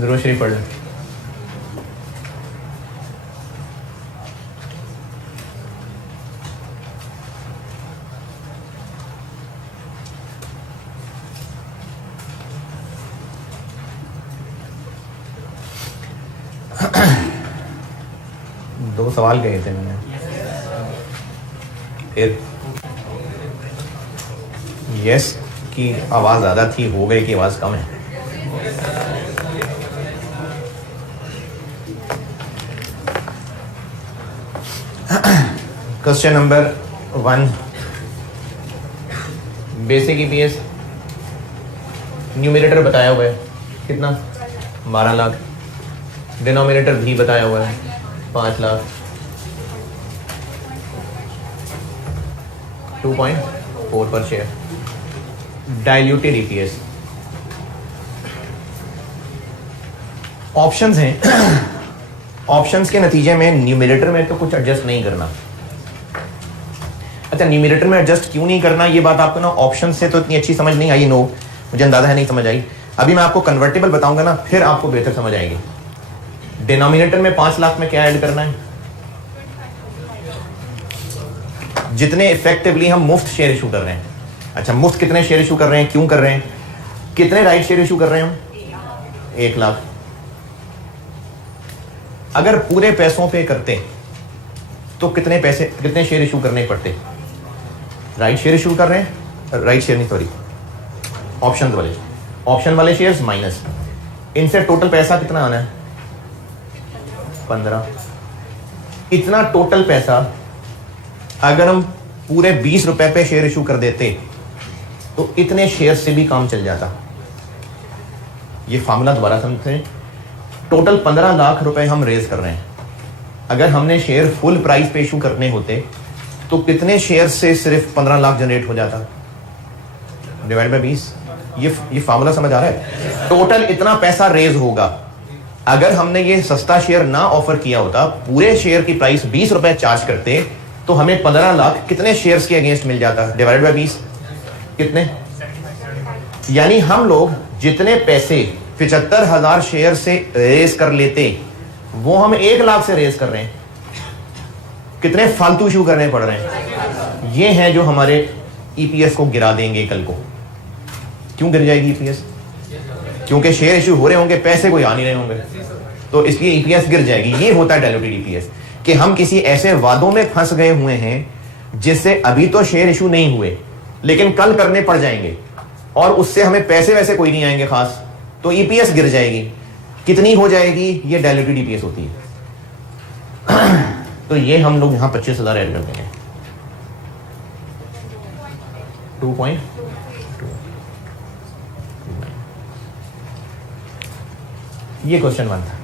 दुरूद शरीफ पढ़ लें। दो सवाल कहे थे मैंने, फिर यस की आवाज ज्यादा थी, हो गई की आवाज कम है। Question number 1, basic EPS numerator बताया हुआ है कितना 12 लाख, डिनोमिनेटर भी बताया हुआ है 5 लाख, 2.4 पर शेयर। डाइल्यूटेड ईपीएस ऑप्शंस हैं। ऑप्शंस के नतीजे में न्यूमरेटर में तो कुछ एडजस्ट नहीं करना। अच्छा, न्यूमरेटर में एडजस्ट क्यों नहीं करना, ये बात आपको ना ऑप्शन से तो इतनी अच्छी समझ नहीं आई, नो मुझे अंदाजा है नहीं समझ आई। अभी मैं आपको कन्वर्टेबल बताऊंगा ना, फिर आपको बेहतर समझ आएगी। डिनोमिनेटर में 5 लाख में क्या ऐड करना है, जितने इफेक्टिवली हम मुफ्त शेयर इशू कर रहे हैं। अच्छा, मुफ्त कितने शेयर इशू कर रहे हैं, क्यों कर रहे हैं, कितने राइट शेयर इशू कर रहे हैं हम, 1 लाख। अगर पूरे पैसों पे करते तो कितने शेयर इशू करने पड़ते। राइट शेयर इशू कर रहे हैं, राइट शेयर नहीं सॉरी, ऑप्शन वाले शेयर्स माइनस, इनसे टोटल पैसा कितना आना है 15। इतना टोटल पैसा अगर हम पूरे 20 रुपए पे शेयर इशू कर देते तो इतने शेयर से भी काम चल जाता। ये फार्मूला दोबारा समझते। टोटल 15 लाख रुपए हम रेज कर रहे हैं, अगर हमने शेयर फुल प्राइस पे इशू करने होते तो कितने शेयर से सिर्फ 15 लाख जनरेट हो जाता, डिवाइड बाय 20। ये फार्मूला समझ आ रहा है। टोटल इतना पैसा रेज होगा। अगर हमने ये सस्ता शेयर ना ऑफर किया होता, पूरे शेयर की प्राइस 20 रुपए चार्ज करते तो हमें 15 लाख कितने शेयर्स के अगेंस्ट मिल जाता, डिवाइड बाय 20 कितने। यानी हम लोग जितने पैसे 75,000 शेयर से रेज कर लेते वो हम 1 लाख से रेज कर रहे हैं। कितने फालतू इशू करने पड़ रहे हैं। ये हैं जो हमारे ईपीएस को गिरा देंगे कल को। क्यों गिर जाएगी ईपीएस, क्योंकि शेयर इशू हो रहे होंगे, पैसे कोई आ नहीं रहे होंगे, तो इसलिए ईपीएस गिर जाएगी। ये होता है डाइल्यूटेड ईपीएस, कि हम किसी ऐसे वादों में फंस गए हुए हैं जिससे अभी तो शेयर इशू नहीं हुए लेकिन कल करने पड़ जाएंगे और उससे हमें पैसे वैसे कोई नहीं आएंगे खास, तो ईपीएस गिर जाएगी। कितनी हो जाएगी, ये डाइल्यूटेड ईपीएस होती है। तो ये हम लोग यहां 25,000 ऐड कर देंगे, 2.2। ये क्वेश्चन 1 था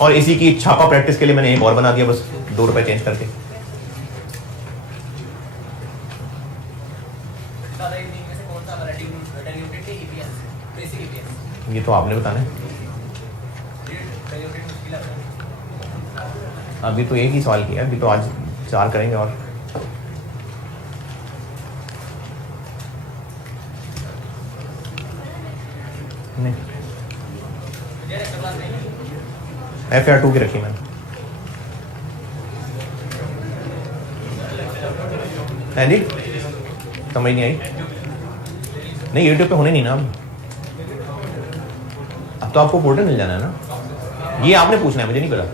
और इसी की छापा प्रैक्टिस के लिए मैंने एक और बना दिया, बस 2 रुपए चेंज करके। ये तो आपने बताना है। अभी तो एक ही सवाल किया, अभी तो आज 4 करेंगे और नहीं। FR2 की रखी मैंने, है जी, समझ नहीं आई। नहीं, यूट्यूब पे होने नहीं ना अब तो आपको पोर्टल मिल जाना है ना। ये आपने पूछना है, मुझे नहीं पता।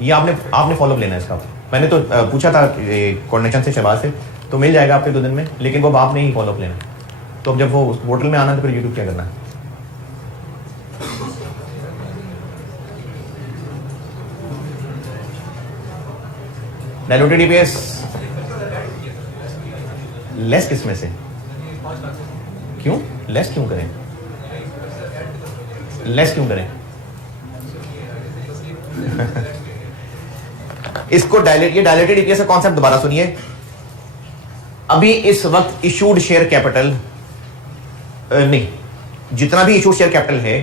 ये आपने फॉलोअप लेना है इसका। मैंने तो पूछा था कोऑर्डिनेशन से, शहबाज से, तो मिल जाएगा आपके 2 दिन में, लेकिन वो आपने ही फॉलोअप लेना है। तो अब जब वो पोर्टल में आना तो फिर यूट्यूब क्या करना है। डाइल्यूटेड ईपीएस लेस किस में से, क्यों लेस क्यों करें, लेस क्यों करें। इसको डाइल्यूटेड ईपीएस का कॉन्सेप्ट दोबारा सुनिए। अभी इस वक्त इशूड शेयर कैपिटल नहीं, जितना भी इशूड शेयर कैपिटल है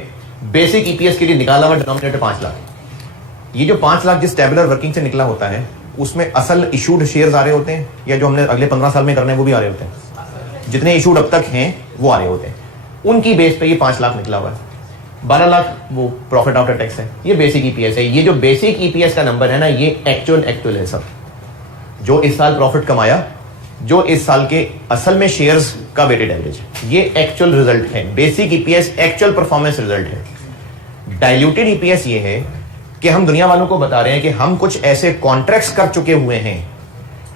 बेसिक ईपीएस के लिए निकाला हुआ डिनोमिनेटर 5 लाख। ये जो 5 लाख जिस टेबुलर वर्किंग से निकला होता है उसमें असल इशूड शेयर्स आ रहे होते हैं, या जो हमने अगले 15 साल में करने हैं वो भी आ रहे होते हैं। जितने इशूड अब तक हैं वो आ रहे होते हैं, उनकी बेस पे ये 5 लाख निकला हुआ है। 12 लाख वो प्रॉफिट आफ्टर टैक्स है, ये बेसिक ईपीएस है। ये जो बेसिक ईपीएस का नंबर है ना, ये एक्चुअल है सब। जो इस साल प्रॉफिट कमाया, जो इस साल के असल में शेयर्स का वेटेड एवरेज, ये एक्चुअल रिजल्ट है। Basic EPS actual performance result है। डाइल्यूटेड ईपीएस ये है कि हम दुनिया वालों को बता रहे हैं कि हम कुछ ऐसे कॉन्ट्रैक्ट्स कर चुके हुए हैं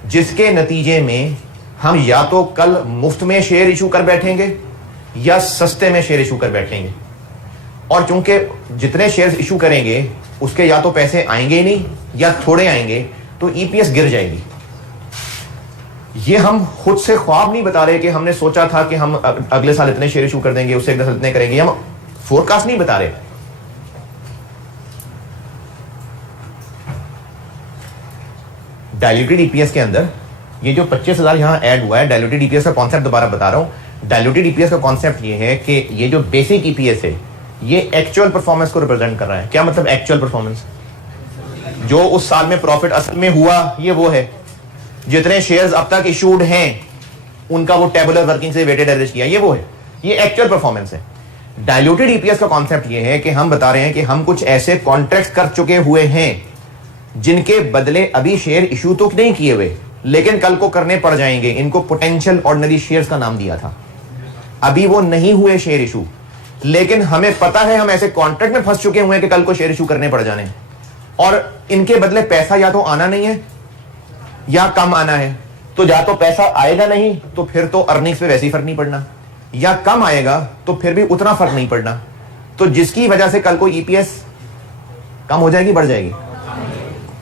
जिसके नतीजे में हम या तो कल मुफ्त में शेयर इशू कर बैठेंगे या सस्ते में शेयर इशू कर बैठेंगे। और चूंकि जितने शेयर्स इशू करेंगे उसके या तो पैसे आएंगे ही नहीं या थोड़े आएंगे, तो ईपीएस गिर जाएगी। ये हम खुद से ख्वाब नहीं बता रहे कि हमने सोचा था कि हम अगले साल इतने शेयर इशू कर देंगे, उससे अगले साल इतने करेंगे। हम फोरकास्ट नहीं बता रहे। डाइल्यूटेड ईपीएस के अंदर ये जो 25,000 यहां ऐड हुआ है, डाइल्यूटेड ईपीएस का कॉन्सेप्ट दोबारा बता रहा हूं। डाइल्यूटेड ईपीएस का कॉन्सेप्ट ये है कि ये जो बेसिक ईपीएस है ये एक्चुअल परफॉर्मेंस को रिप्रेजेंट कर रहा है। क्या मतलब एक्चुअल परफॉर्मेंस? जो उस साल में प्रॉफिट असल में हुआ ये वो है। जितने शेयर्स अब तक इशूड हैं उनका वो टेबुलर वर्किंग से वेटेड एवरेज किया, ये वो है। ये एक्चुअल परफॉर्मेंस है। डाइल्यूटेड ईपीएस का कॉन्सेप्ट ये है कि हम बता रहे हैं कि हम कुछ ऐसे कॉन्ट्रैक्ट कर चुके हुए हैं जिनके बदले अभी शेयर इशू तो नहीं किए हुए, लेकिन कल को करने पड़ जाएंगे। इनको पोटेंशियल ऑर्डिनरी शेयर्स का नाम दिया था। अभी वो नहीं हुए शेयर इशू, लेकिन हमें पता है हम ऐसे कॉन्ट्रैक्ट में फंस चुके हुए हैं कि कल को शेयर इशू करने पड़ जाने, और इनके बदले पैसा या तो आना नहीं है या कम आना है। तो या तो पैसा आएगा नहीं तो फिर तो अर्निंग्स पे वैसे ही फर्क नहीं पड़ना, या कम आएगा तो फिर भी उतना फर्क नहीं पड़ना। तो जिसकी वजह से कल को ईपीएस कम हो जाएगी, बढ़ जाएगी?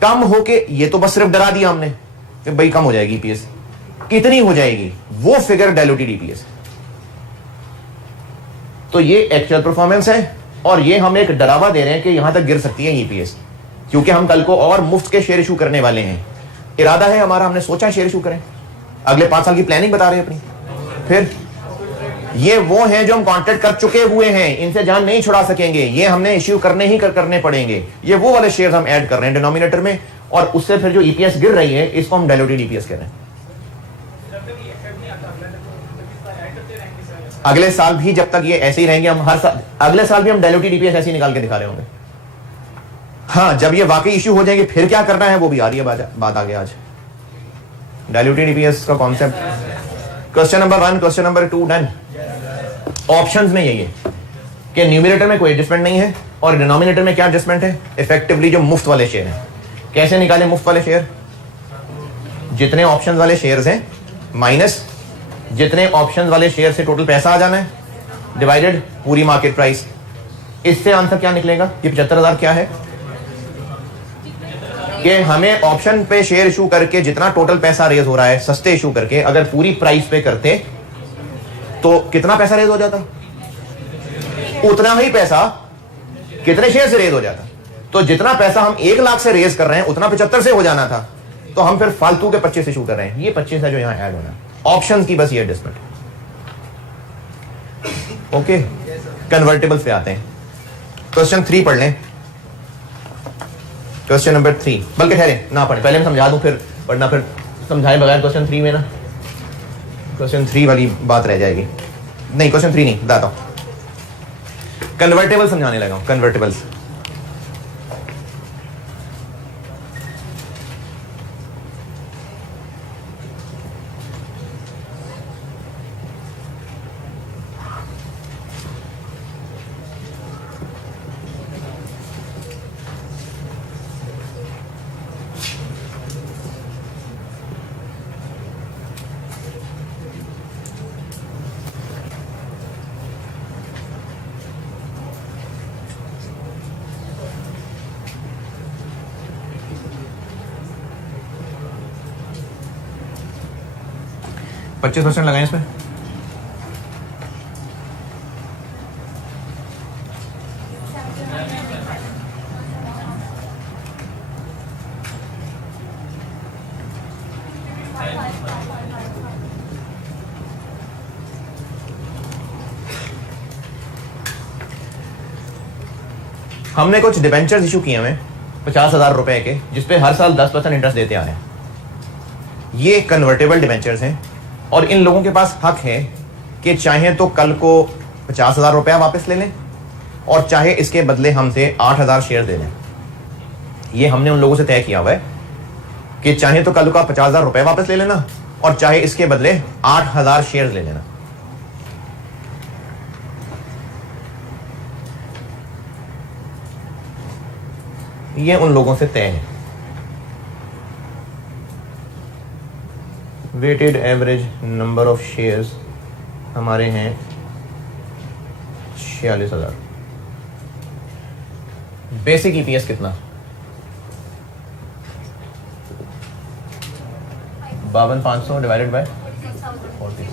कम होके, ये तो बस सिर्फ डरा दिया हमने कि भाई कम हो जाएगी ईपीएस। कितनी हो जाएगी वो फिगर डाइल्यूटेड ईपीएस। तो ये एक्चुअल परफॉर्मेंस है, और ये हम एक डरावा दे रहे हैं कि यहां तक गिर सकती है ईपीएस, क्योंकि हम कल को और मुफ्त के शेयर इशू करने वाले हैं। इरादा है हमारा, हमने सोचा है शेयर इशू करें, अगले 5 साल की प्लानिंग बता रहे हैं अपनी। फिर ये वो हैं जो हम कॉन्ट्रैक्ट कर चुके हुए हैं, इनसे जान नहीं छुड़ा सकेंगे, ये हमने इश्यू करने ही करने पड़ेंगे। ये वो वाले शेयर्स हम ऐड कर रहे हैं डिनोमिनेटर में, और उससे फिर जो ईपीएस गिर रही है इसको हम डाइल्यूटेड ईपीएस कह रहे हैं। अगले साल भी जब तक ये ऐसे ही रहेंगे, हम हर साल, अगले साल भी हम डाइल्यूटेड ईपीएस ऐसे ही निकाल के दिखा रहे होंगे। हाँ, जब ये वाकई इश्यू हो जाएंगे फिर क्या करना है वो भी आ रही है बात आगे आज। डाइल्यूटेड ईपीएस का concept, question number 1, question number 2 done. Options में यही है कि न्यूमरेटर में कोई एडजस्टमेंट नहीं है, और डिनोमिनेटर में क्या एडजस्टमेंट है? इफेक्टिवली जो मुफ्त वाले शेयर हैं। कैसे निकालें मुफ्त वाले शेयर? जितने ऑप्शंस वाले शेयर्स हैं माइनस जितने ऑप्शंस वाले शेयर से टोटल पैसा आ जाना है, डिवाइडेड पूरी मार्केट प्राइस। इससे आंसर क्या निकलेगा? ये 75,000 क्या है कि हमें ऑप्शन पे शेयर इशू करके जितना टोटल पैसा रेज हो रहा है सस्ते इशू करके, अगर पूरी प्राइस पे करते तो कितना पैसा रेज हो जाता? उतना ही पैसा कितने शेयर से रेज हो जाता? तो जितना पैसा हम 1 लाख से रेज कर रहे हैं उतना 75 से हो जाना था, तो हम फिर फालतू के 25 इशू कर रहे हैं। ये 25 है जो यहां ऐड होना है, ऑप्शन की बस ये एडजस्टमेंट। ओके, कन्वर्टेबल्स पे आते हैं। क्वेश्चन 3 पढ़ लें, क्वेश्चन नंबर 3। बल्कि ठहरे ना पढ़े, पहले मैं समझा दूं फिर पढ़ना, फिर समझाए बगैर क्वेश्चन 3 में ना क्वेश्चन 3 वाली बात रह जाएगी। नहीं, क्वेश्चन 3 नहीं, बताता हूं। कन्वर्टेबल समझाने लगा हूं, कन्वर्टेबल्स। %25 लगाएं इसमें। हमने कुछ डिबेंचर्स इशू किए हुए 50,000 रुपए के, जिसपे हर साल 10% इंटरेस्ट देते आ रहे हैं। ये कन्वर्टेबल डिबेंचर्स हैं, और इन लोगों के पास हक है कि चाहे तो कल को 50,000 रुपया वापस ले लें, और चाहे इसके बदले हमसे 8,000 शेयर दे लें। ये हमने उन लोगों से तय किया हुआ है कि चाहे तो कल को आप 50,000 रुपए वापस ले लेना और चाहे इसके बदले 8,000 शेयर ले लेना। ये उन लोगों से तय है। Weighted average number of shares हमारे हैं 46,000। बेसिक ईपीएस कितना? 52,500 डिवाइडेड बाय 40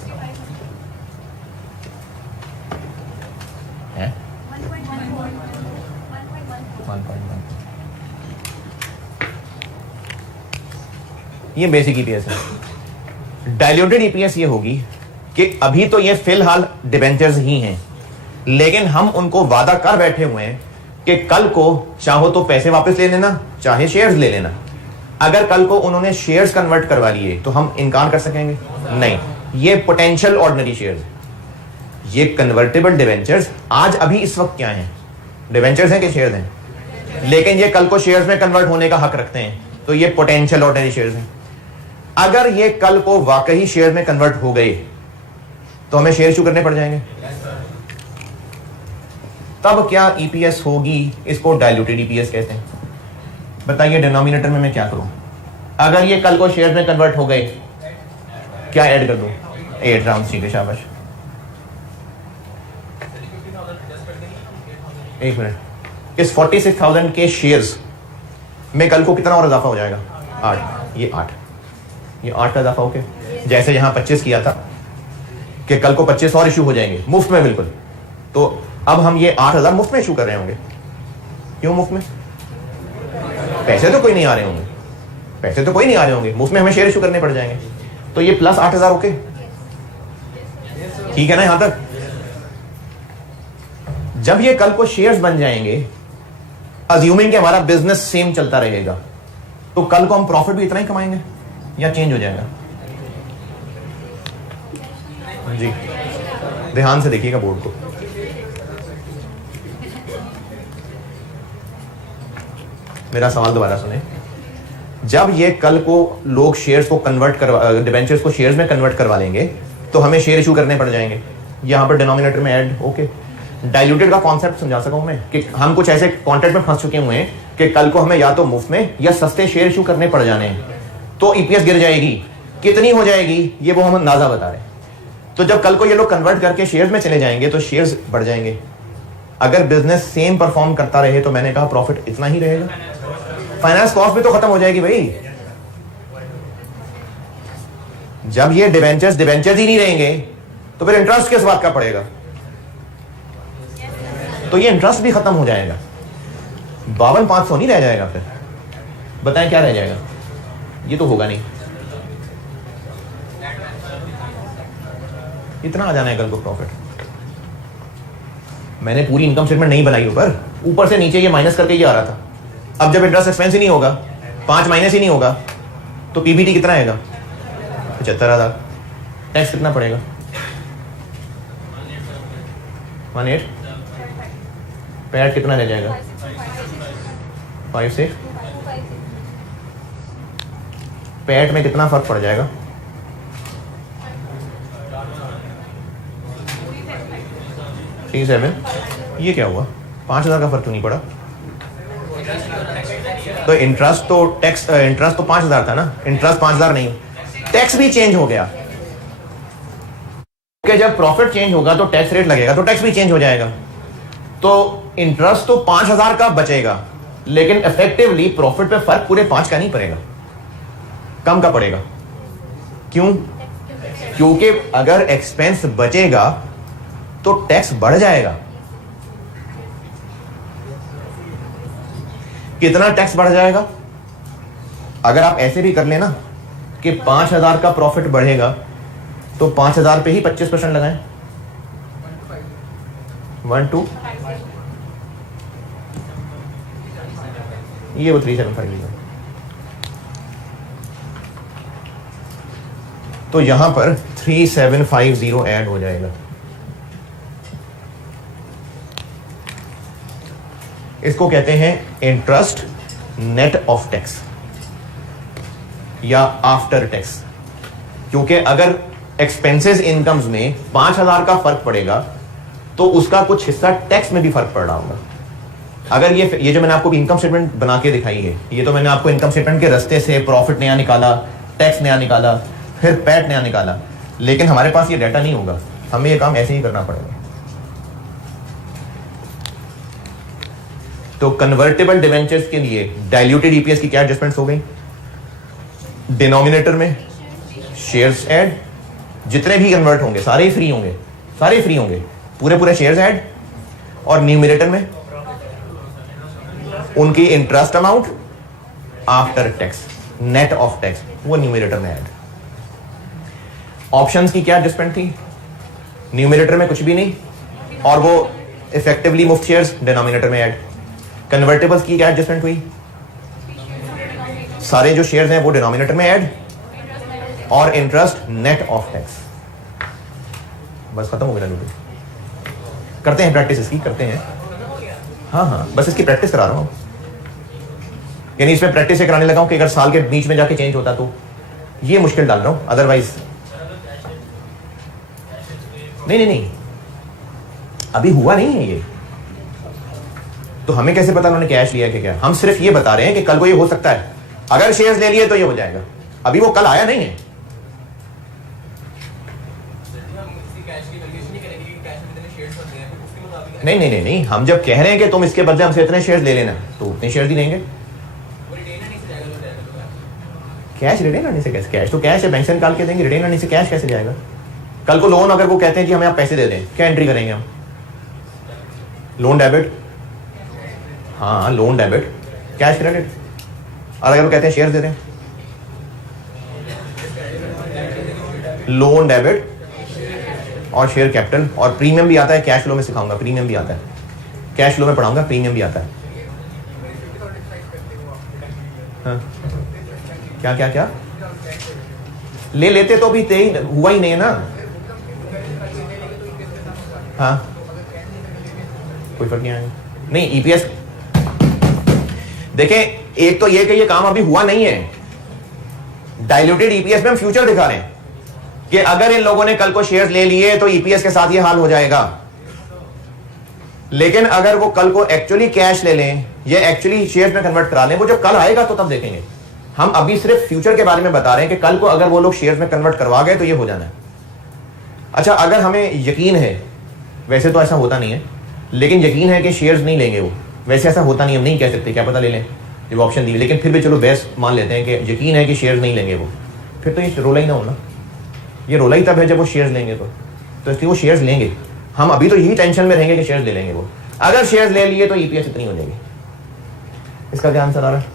है 1.1। ये बेसिक ईपीएस है। डाइल्यूटेड ईपीएस ये होगी कि अभी तो ये फिलहाल डिबेंचर्स ही हैं, लेकिन हम उनको वादा कर बैठे हुए हैं कि कल को चाहो तो पैसे वापस ले लेना, चाहे शेयर्स ले लेना। अगर कल को उन्होंने शेयर्स कन्वर्ट करवा लिए तो हम इनकार कर सकेंगे? नहीं। ये पोटेंशियल ऑर्डिनरी शेयर्स, ये कन्वर्टेबल डिबेंचर्स आज अभी इस वक्त क्या हैं? डिबेंचर्स हैं कि शेयर्स हैं? लेकिन ये कल को शेयर्स में कन्वर्ट होने का हक रखते हैं, तो ये पोटेंशियल ऑर्डिनरी शेयर्स हैं। अगर ये कल को वाकई शेयर में कन्वर्ट हो गए तो हमें शेयर इशू करने पड़ जाएंगे। तब क्या ईपीएस होगी? इसको डाइल्यूटेड ईपीएस कहते हैं। बताइए डिनोमिनेटर में मैं क्या करूं? अगर ये कल को शेयर में कन्वर्ट हो गए, क्या ऐड कर दूं? 8 राउंड। ठीक है, शाबाश। एक मिनट। इस 46,000 के शेयर्स में कल को कितना और इजाफा हो जाएगा? 8। ये 8 का इजाफा हो गया। जैसे यहां 25 किया था कि कल को 25 और इशू हो जाएंगे मुफ्त में, बिल्कुल। तो अब हम ये 8,000 मुफ्त में इशू कर रहे होंगे। क्यों मुफ्त में? पैसे तो कोई नहीं आ रहे होंगे, पैसे तो कोई नहीं आ रहे होंगे, मुफ्त में हमें शेयर इशू करने पड़ जाएंगे। तो ये प्लस 8,000 ओके, ठीक है ना? यहां तक जब ये कल को शेयर्स बन जाएंगे, अज्यूमिंग कि हमारा बिजनेस सेम चलता रहेगा, तो कल को हम प्रॉफिट भी इतना ही कमाएंगे या चेंज हो जाएगा? जी ध्यान से देखिएगा बोर्ड को। मेरा सवाल दोबारा सुने। जब ये कल को लोग शेयर्स को कन्वर्ट करवा, डिबेंचर्स को शेयर्स में कन्वर्ट करवा लेंगे, तो हमें शेयर इशू करने पड़ जाएंगे। यहां पर डिनोमिनेटर में ऐड। ओके, डाइल्यूटेड का कॉन्सेप्ट समझा सका हूं मैं कि हम कुछ ऐसे कॉन्ट्रैक्ट में फंस चुके हुए हैं कि कल को हमें या तो मुफ्त में या सस्ते शेयर इशू करने पड़ जाने हैं, तो ईपीएस गिर जाएगी। कितनी हो जाएगी ये वो हम अंदाजा बता रहे हैं। तो जब कल को ये लोग कन्वर्ट करके शेयर्स में चले जाएंगे तो शेयर्स बढ़ जाएंगे। अगर बिजनेस सेम परफॉर्म करता रहे तो मैंने कहा प्रॉफिट इतना ही रहेगा। फाइनेंस कॉस्ट भी तो खत्म हो जाएगी भाई। जब ये डिबेंचर्स ही नहीं रहेंगे तो फिर इंटरेस्ट किस बात का पड़ेगा? तो ये इंटरेस्ट भी खत्म हो जाएगा। 52,500 नहीं रह जाएगा। फिर बताएं क्या रह जाएगा? ये तो होगा नहीं। इतना आ जाना है कल को प्रॉफिट। मैंने पूरी इनकम स्टेटमेंट नहीं बनाई ऊपर से नीचे ये माइनस करके ये आ रहा था। अब जब इंटरेस्ट एक्सपेंस ही नहीं होगा, 5 माइनस ही नहीं होगा, तो पीबीटी कितना आएगा? 75,000। टैक्स कितना पड़ेगा? 18। पैट कितना रह जाएगा? 5 से पैट में कितना फर्क पड़ जाएगा? 37। ये क्या हुआ? 5,000 का फर्क क्यों नहीं पड़ा? तो इंटरेस्ट तो 5,000 था ना, इंटरेस्ट 5,000 नहीं, टैक्स भी चेंज हो गया। कि जब प्रॉफिट चेंज होगा तो टैक्स रेट लगेगा, तो टैक्स भी चेंज हो जाएगा। तो इंटरेस्ट तो 5,000 का बचेगा, लेकिन इफेक्टिवली प्रॉफिट पे फर्क पूरे 5 का नहीं पड़ेगा, कम का पड़ेगा। क्यों? क्योंकि अगर एक्सपेंस बचेगा तो टैक्स बढ़ जाएगा। कितना टैक्स बढ़ जाएगा? अगर आप ऐसे भी कर लेना कि 5,000 का प्रॉफिट बढ़ेगा तो 5,000 पे ही 25% लगाएं। 1 2 ये वो 375 है। तो यहां पर 3750 ऐड हो जाएगा। इसको कहते हैं इंटरेस्ट नेट ऑफ टैक्स या आफ्टर टैक्स। क्योंकि अगर एक्सपेंसेस इनकम्स में 5,000 का फर्क पड़ेगा तो उसका कुछ हिस्सा टैक्स में भी फर्क पड़ रहा होगा। अगर ये जो मैंने आपको इनकम स्टेटमेंट बना के दिखाई है, ये तो मैंने आपको इनकम स्टेटमेंट के रास्ते से प्रॉफिट नया निकाला, टैक्स नया निकाला, फिर पैट नया निकाला, लेकिन हमारे पास ये डाटा नहीं होगा, हमें ये काम ऐसे ही करना पड़ेगा। तो कन्वर्टेबल डिवेंचर्स के लिए डाइल्यूटेड ईपीएस की क्या एडजस्टमेंट्स हो गई? डिनोमिनेटर में शेयर्स ऐड, जितने भी कन्वर्ट होंगे सारे ही फ्री होंगे, सारे फ्री होंगे, पूरे शेयर्स ऐड, और न्यूमिनेटर में उनकी interest amount after tax net of tax, वो न्यूमिनेटर में ऐड। ऑप्शंस की क्या एडजस्टमेंट थी? न्यूमिनेटर में कुछ भी नहीं, और वो इफेक्टिवली मुफ्त शेयर्स डिनोमिनेटर में ऐड। कन्वर्टेबल्स की क्या एडजस्टमेंट हुई? सारे जो शेयर्स हैं वो डिनोमिनेटर में ऐड, और इंटरेस्ट नेट ऑफ टैक्स। बस खत्म हो गया। करते हैं प्रैक्टिस इसकी, करते हैं। हाँ, बस इसकी प्रैक्टिस करा रहा हूं, यानी इसमें प्रैक्टिस कराने लगा हूं कि अगर साल के बीच में जाके चेंज होता तो ये मुश्किल डाल रहा हूं, अदरवाइज नहीं, अभी हुआ नहीं है ये, तो हमें कैसे पता उन्होंने कैश लिया कि क्या? हम सिर्फ ये बता रहे हैं कि कल को ये हो सकता है, अगर शेयर्स ले लिए तो ये हो जाएगा। अभी वो कल आया नहीं है। नहीं, हम जब कह रहे हैं कि तुम इसके बदले हमसे इतने शेयर्स ले लेना, तो उतने शेयर्स ही देंगे। कैश रिटेन करने से कैसे? कैश तो कैश है, बैंक से निकाल के देंगे, रिटेन करने से कैश कैसे जाएगा? कल को लोन अगर वो कहते हैं कि हमें आप पैसे दे दें, क्या एंट्री करेंगे हम? लोन डेबिट, हाँ लोन डेबिट, कैश क्रेडिट। और अगर वो कहते हैं शेयर दे दें, लोन डेबिट और शेयर कैपिटल, और प्रीमियम भी आता है। कैश फ्लो में सिखाऊंगा, प्रीमियम भी आता है, कैश फ्लो में पढ़ाऊंगा, प्रीमियम भी आता है। हाँ। क्या ले लेते तो भी हुआ ही नहीं है ना। हाँ, कोई फर्क नहीं आएगा। नहीं, ईपीएस देखें, एक तो ये कि ये काम अभी हुआ नहीं है। डाइल्यूटेड ईपीएस में हम फ्यूचर दिखा रहे हैं कि अगर इन लोगों ने कल को शेयर्स ले लिए तो ईपीएस के साथ ये हाल हो जाएगा। लेकिन अगर वो कल को एक्चुअली कैश ले लें, ये एक्चुअली शेयर्स में कन्वर्ट करा लें, वो जब कल आएगा तो तब देखेंगे। हम अभी सिर्फ फ्यूचर के बारे में बता रहे हैं कि कल को अगर वो लोग शेयर्स में कन्वर्ट करवा गए तो ये हो जाना है। अच्छा, अगर हमें यकीन है, वैसे तो ऐसा होता नहीं है, लेकिन यकीन है कि शेयर्स नहीं लेंगे वो, वैसे ऐसा होता नहीं, हम नहीं कह सकते, क्या पता ले लें जब ऑप्शन दी, लेकिन फिर भी चलो बेस मान लेते हैं कि यकीन है कि शेयर्स नहीं लेंगे वो, फिर तो ये रोला ही ना होना। ये रोला ही तब है जब वो शेयर्स लेंगे तो इसलिए वो शेयर्स लेंगे। हम अभी तो यही टेंशन में रहेंगे कि शेयर्स ले लेंगे वो। अगर शेयर्स ले लिए तो ईपीएस इतनी हो जाएगी। इसका क्या आंसर आ रहा है?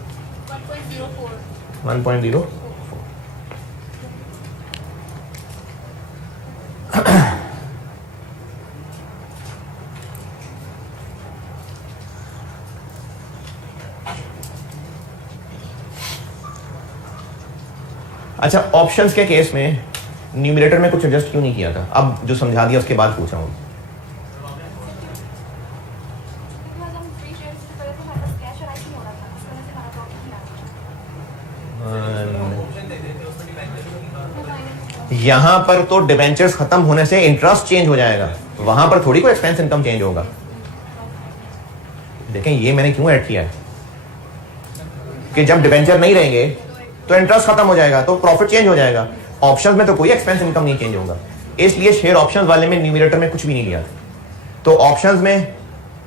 1.04। अच्छा, ऑप्शंस के केस में न्यूमरेटर में कुछ एडजस्ट क्यों नहीं किया था? अब जो समझा दिया उसके बाद पूछ रहा हूँ। यहां पर तो डिबेंचर्स खत्म होने से इंटरेस्ट चेंज हो जाएगा, वहां पर थोड़ी कोई एक्सपेंस इनकम चेंज होगा। देखें, ये मैंने क्यों ऐड किया है कि जब डिबेंचर नहीं रहेंगे तो इंटरेस्ट खत्म हो जाएगा, तो प्रॉफिट चेंज हो जाएगा। ऑप्शंस में तो कोई एक्सपेंस इनकम नहीं चेंज होगा, इसलिए शेयर ऑप्शंस वाले में न्यूमरेटर में कुछ भी नहीं लिया था। तो ऑप्शंस में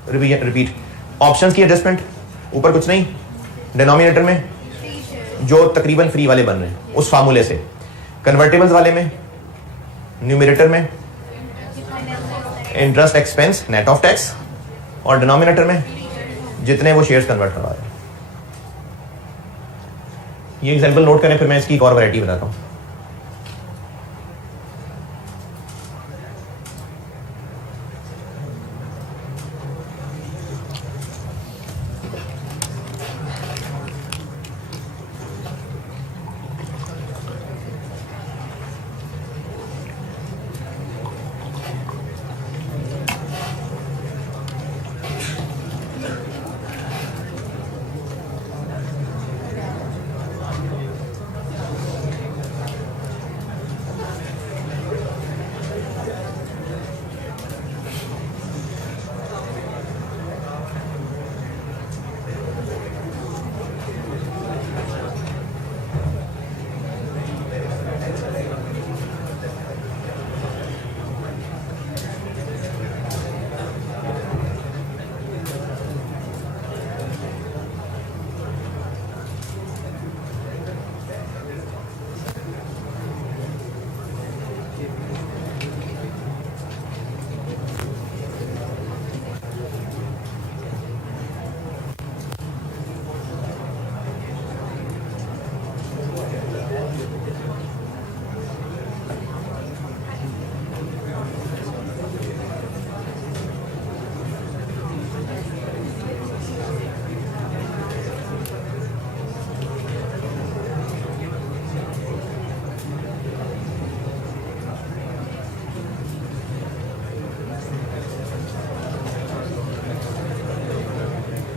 रिपीट, ऑप्शंस की एडजस्टमेंट ऊपर कुछ नहीं, डिनोमिनेटर में जो तकरीबन फ्री वाले बन रहे हैं उस फार्मूले से, कन्वर्टेबल्स वाले में न्यूमरेटर में interest expense net of tax, और डिनोमिनेटर में जितने वो शेयर्स कन्वर्ट करवा रहे हैं। ये एग्जांपल नोट करें, फिर मैं इसकी एक और वैरायटी बताता हूं।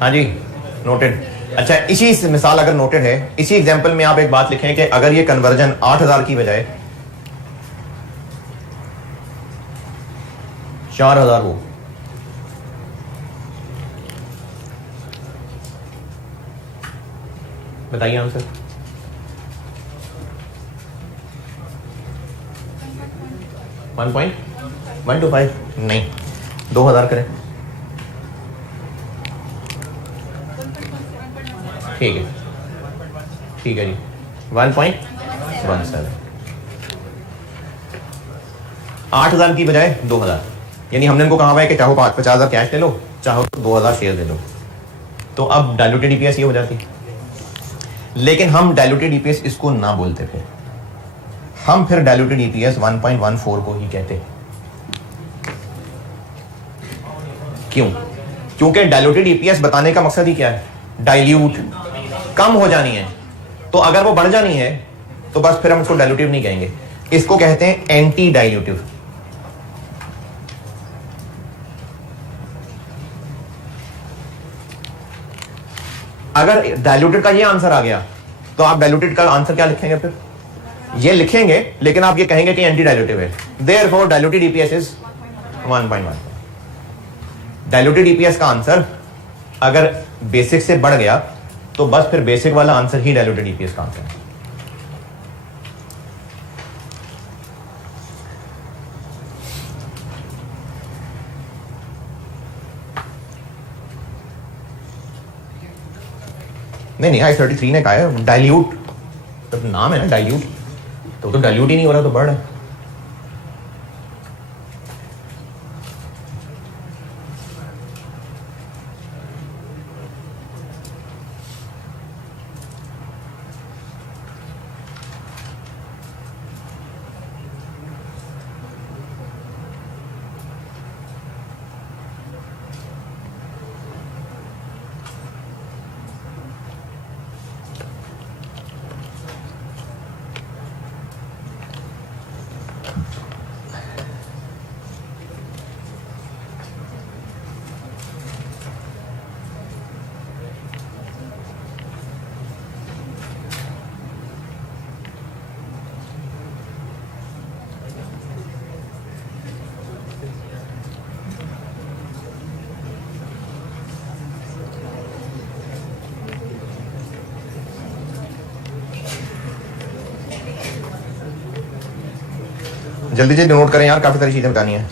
हाँ जी, नोटेड। अच्छा, इसी मिसाल अगर नोटेड है, इसी एग्जांपल में आप एक बात लिखें कि अगर ये कन्वर्जन 8000 की बजाय 4000 हो, बताइए आंसर। 1.125 नहीं, 2000 करें। ठीक है, ठीक है जी, 1.17। 8000 की बजाय 2000, यानी हमने इनको कहा हुआ है कि चाहो 50,000 कैश ले लो, चाहो 2000 शेयर ले लो। तो अब डायलूटेड ईपीएस ये हो जाती है। लेकिन हम डायलूटेड ईपीएस इसको ना बोलते थे, हम फिर डायलूटेड ईपीएस 1.14 को ही कहते। क्यों? क्योंकि डायलूटेड ईपीएस बताने का मकसद ही क्या है? डाइल्यूट, कम हो जानी है। तो अगर वो बढ़ जानी है तो बस फिर हम उसको डाइल्यूटिव नहीं कहेंगे, इसको कहते हैं एंटी डाइल्यूटिव। अगर डाइल्यूटेड का ये आंसर आ गया तो आप डाइल्यूटेड का आंसर क्या लिखेंगे? फिर ये लिखेंगे, लेकिन आप ये कहेंगे कि एंटी डाइल्यूटिव है। Therefore diluted EPS is 1.1। Diluted EPS का आंसर अगर बेसिक से बढ़ गया तो बस फिर बेसिक वाला आंसर ही डाइल्यूटेड ईपीएस का आंसर है। नहीं, I33 ने कहा है डाइल्यूट, तो नाम है ना डाइल्यूट, तो डाइल्यूट ही नहीं हो रहा तो बढ़ रहा है। जल्दी जल्दी नोट करें यार, काफी सारी चीजें बतानी है।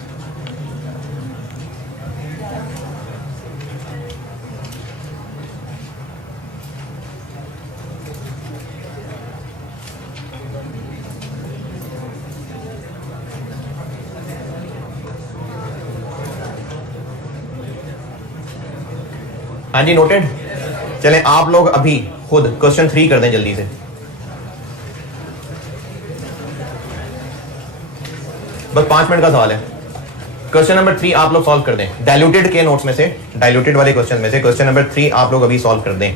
हाँ जी, नोटेड। चलें आप लोग अभी खुद क्वेश्चन 3 कर दें जल्दी से। बस 5 मिनट का सवाल है। क्वेश्चन नंबर 3 आप लोग सॉल्व कर दें डाइल्यूटेड के नोट्स में से, डाइल्यूटेड वाले क्वेश्चन में से क्वेश्चन नंबर 3 आप लोग अभी सॉल्व कर दें।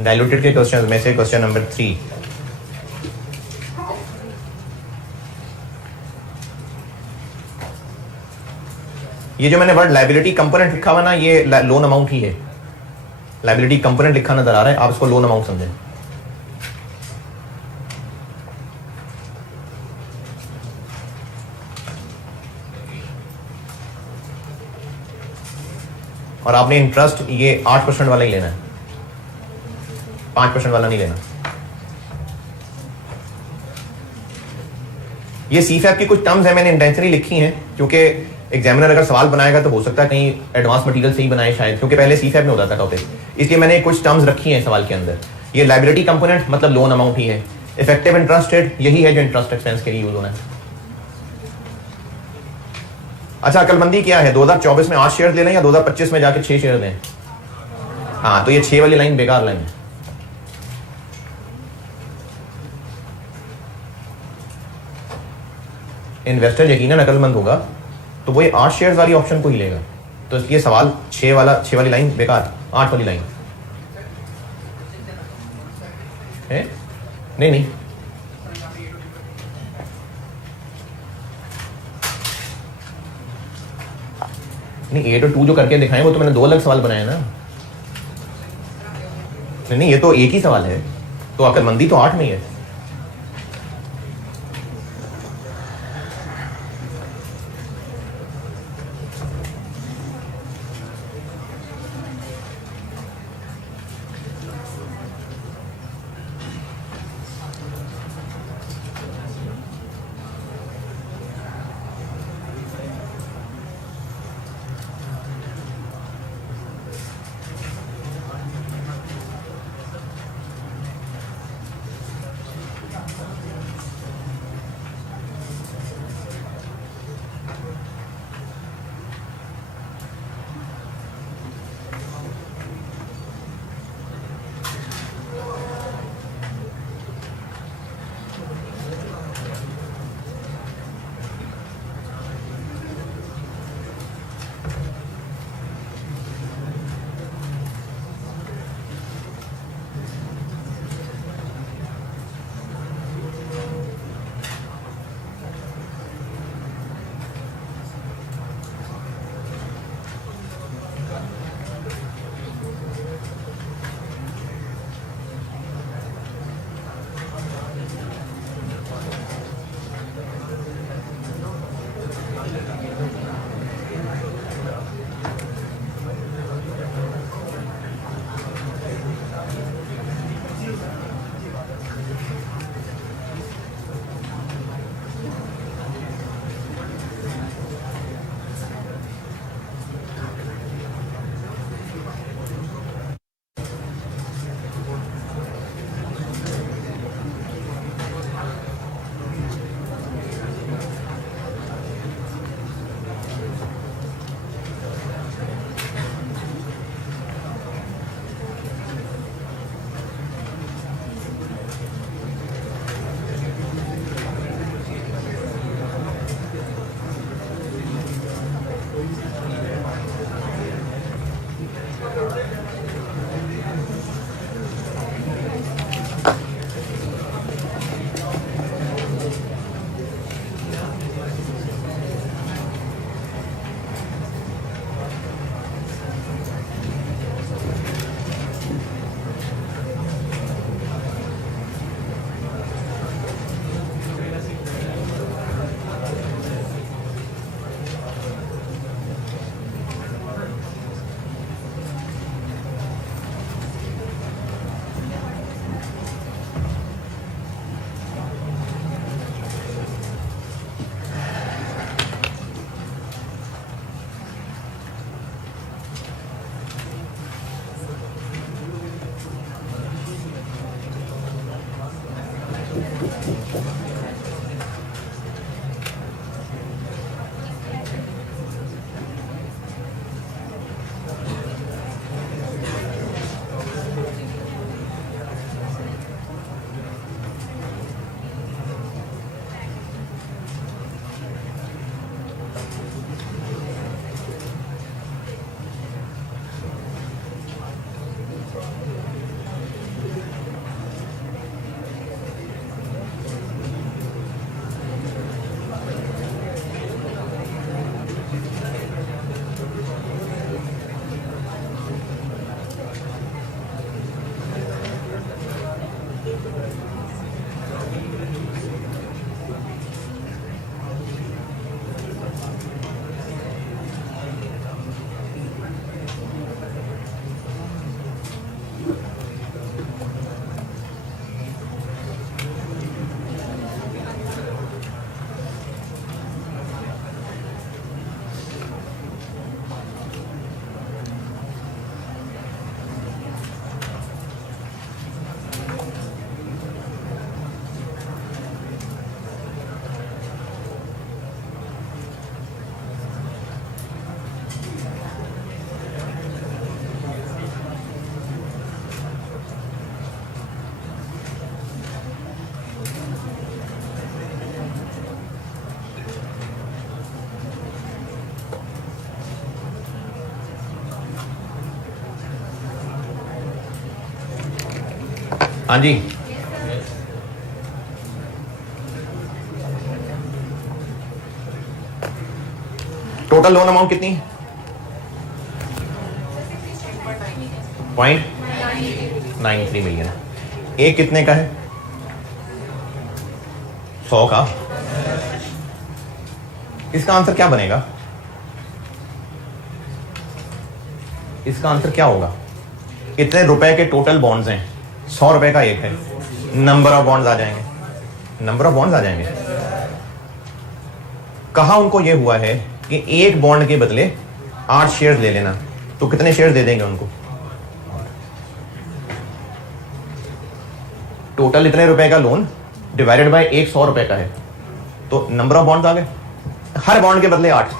डाइल्यूटेड के क्वेश्चन में से क्वेश्चन नंबर 3। ये जो मैंने वर्ड लायबिलिटी कंपोनेंट लिखा हुआ ना, ये लोन अमाउंट ही है। लायबिलिटी कंपोनेंट लिखा नजर आ रहा है, आप इसको लोन अमाउंट समझें। और आपने इंटरेस्ट ये 8% वाला ही लेना है, 5% वाला नहीं लेना। ये सीफैप की कुछ टर्म्स है, मैंने इंटेंशनली लिखी हैं क्योंकि एग्जामिनर अगर सवाल बनाएगा तो हो सकता है कहीं एडवांस मटेरियल से ही बनाए शायद, क्योंकि पहले सीफैप में होता था टॉपिक, इसलिए मैंने कुछ टर्म्स रखी हैं सवाल के अंदर। ये लायबिलिटी कंपोनेंट मतलब लोन अमाउंट ही है। इफेक्टिव इंटरेस्ट रेट यही है जो इंटरेस्ट एक्सपेंस के लिए यूज होना है। अच्छा, अकलमंदी क्या है? 2024 में 8 शेयर ले लें या 2025 में जाके 6 शेयर लें? हाँ, तो ये 6 वाली लाइन बेकार लाइन है। इन्वेस्टर यकीनन अकलमंद होगा तो वो ये 8 शेयर्स वाली ऑप्शन को ही लेगा। तो इसलिए सवाल 6 वाली लाइन बेकार, 8 वाली लाइन है। नहीं नहीं, नहीं 8 और 2 जो करके दिखाएं वो तो मैंने 2 अलग सवाल बनाए ना। नहीं नहीं, ये तो एक ही सवाल है, तो अकलमंदी तो 8 में ही है। हाँ जी, टोटल लोन अमाउंट कितनी? 0.93 मिलियन। एक कितने का है? 100 का। इसका आंसर क्या बनेगा? इसका आंसर क्या होगा? इतने रुपए के टोटल बॉन्ड्स हैं, 100 रुपए का एक है, नंबर ऑफ बॉन्ड्स आ जाएंगे, नंबर ऑफ बॉन्ड्स आ जाएंगे। कहा उनको यह हुआ है कि एक बॉन्ड के बदले 8 शेयर्स ले लेना, तो कितने शेयर्स दे देंगे उनको? टोटल इतने रुपए का लोन डिवाइडेड बाय एक 100 रुपए का है, तो नंबर ऑफ बॉन्ड्स आ गए। हर बॉन्ड के बदले 8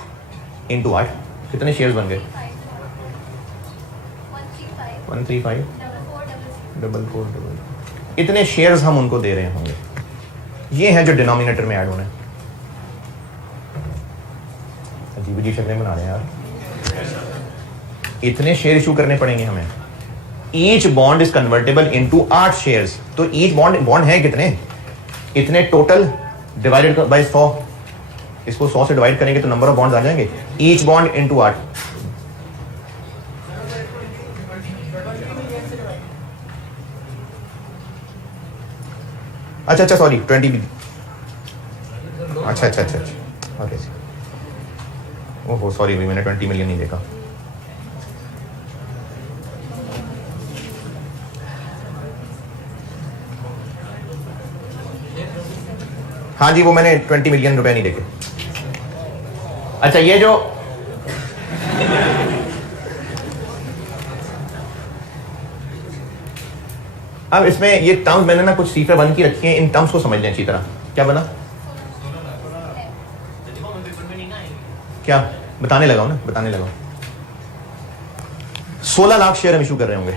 इंटू 8, कितने शेयर्स बन गए? 135 444। इतने शेयर्स हम उनको दे रहे होंगे। ये है जो डिनोमिनेटर में ऐड होने। अजीब अजीब शक्लें बना रहे हैं यार। इतने शेयर इशू करने पड़ेंगे हमें। Each bond is convertible into 8 shares. तो ईच बॉन्ड है कितने? इतने टोटल डिवाइडेड बाय 100। इसको 100 से डिवाइड करेंगे तो नंबर ऑफ बॉन्ड्स आ जाएंगे। Each bond into 8। अच्छा सॉरी 20 भी। अच्छा ओके। ओहो सॉरी भाई, मैंने 20 मिलियन नहीं देखा। हाँ जी, वो मैंने 20 मिलियन रुपए नहीं देखे। अच्छा, ये जो अब इसमें ये टर्म्स मैंने ना कुछ सीफे बन की रखी हैं, इन टर्म्स को समझ लें अच्छी तरह। क्या बना? क्या बताने लगा हूं? 16 लाख शेयर हम इशू कर रहे होंगे,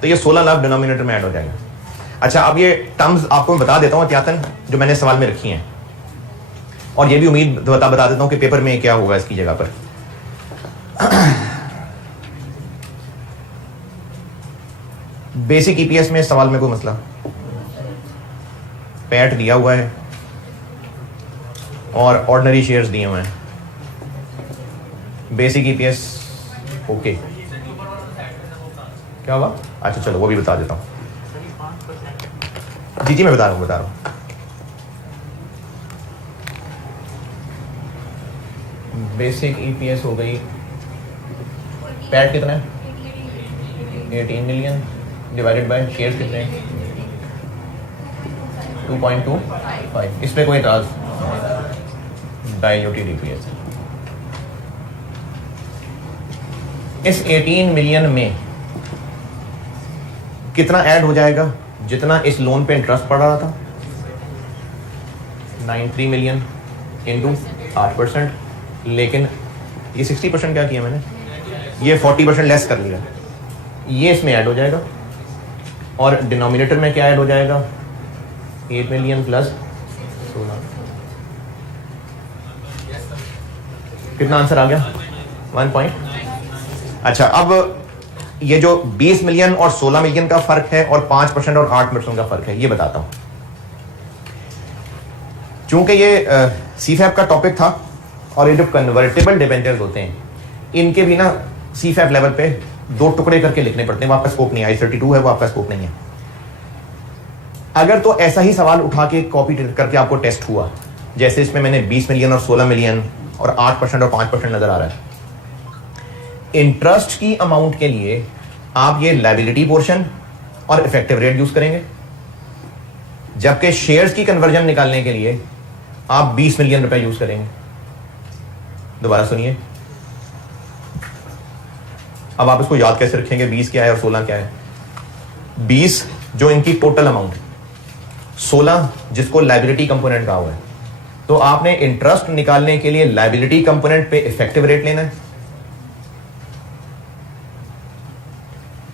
तो ये 16 लाख डिनोमिनेटर में ऐड हो जाएगा। अच्छा, अब ये टर्म्स आपको मैं बता देता हूं एहतियातन, जो मैंने सवाल में रखी हैं, और ये भी उम्मीद बता देता हूं कि पेपर में क्या होगा इसकी जगह पर। बेसिक ईपीएस में सवाल में कोई मसला? पैट दिया हुआ है और ऑर्डिनरी शेयर्स दिए हुए हैं। Basic EPS okay. क्या हुआ? अच्छा चलो वो भी बता देता हूं। जी मैं बता रहा हूं। बेसिक ईपीएस हो गई, पैट कितना है? 18 मिलियन डिवाइडेड बाय शेयर्स कितने हैं? 2.25। इस पे कोई एतराज? Diluted EPS. इस 18 मिलियन में कितना ऐड हो जाएगा जितना इस लोन पे इंटरेस्ट पड़ रहा था? 93 मिलियन इंटू 8%। लेकिन ये 60% क्या किया मैंने? ये 40% लेस कर लिया। ये इसमें ऐड हो जाएगा, और डिनोमिनेटर में क्या ऐड हो जाएगा? 8 मिलियन प्लस 16। कितना आंसर आ गया? 1 पॉइंट। अच्छा, अब ये जो 20 मिलियन और 16 मिलियन का फर्क है, और 5% और 8% का फर्क है, ये बताता हूं। चूंकि ये सीफैप का टॉपिक था, और ये जो कन्वर्टेबल डिबेंचर्स होते हैं, इनके भी ना सीफैप लेवल पे 2 टुकड़े करके लिखने पड़ते हैं। वो आपका स्कोप नहीं है, I32 है, वो आपका स्कोप नहीं है। अगर तो ऐसा ही सवाल उठा के कॉपी करके आपको टेस्ट हुआ, जैसे इसमें मैंने 20 मिलियन और 16 मिलियन और 8% और 5% नजर आ रहा है, इंटरेस्ट की अमाउंट के लिए आप ये लायबिलिटी पोर्शन और इफेक्टिव रेट यूज करेंगे, जबकि शेयर्स की कन्वर्जन निकालने के लिए आप 20 मिलियन रुपए यूज करेंगे। दोबारा सुनिए, अब आप इसको याद कैसे रखेंगे? 20 क्या है और 16 क्या है? 20 जो इनकी टोटल अमाउंट है, 16 जिसको लायबिलिटी कंपोनेंट कहा हुआ है। तो आपने इंटरेस्ट निकालने के लिए लायबिलिटी कंपोनेंट पे इफेक्टिव रेट लेना है।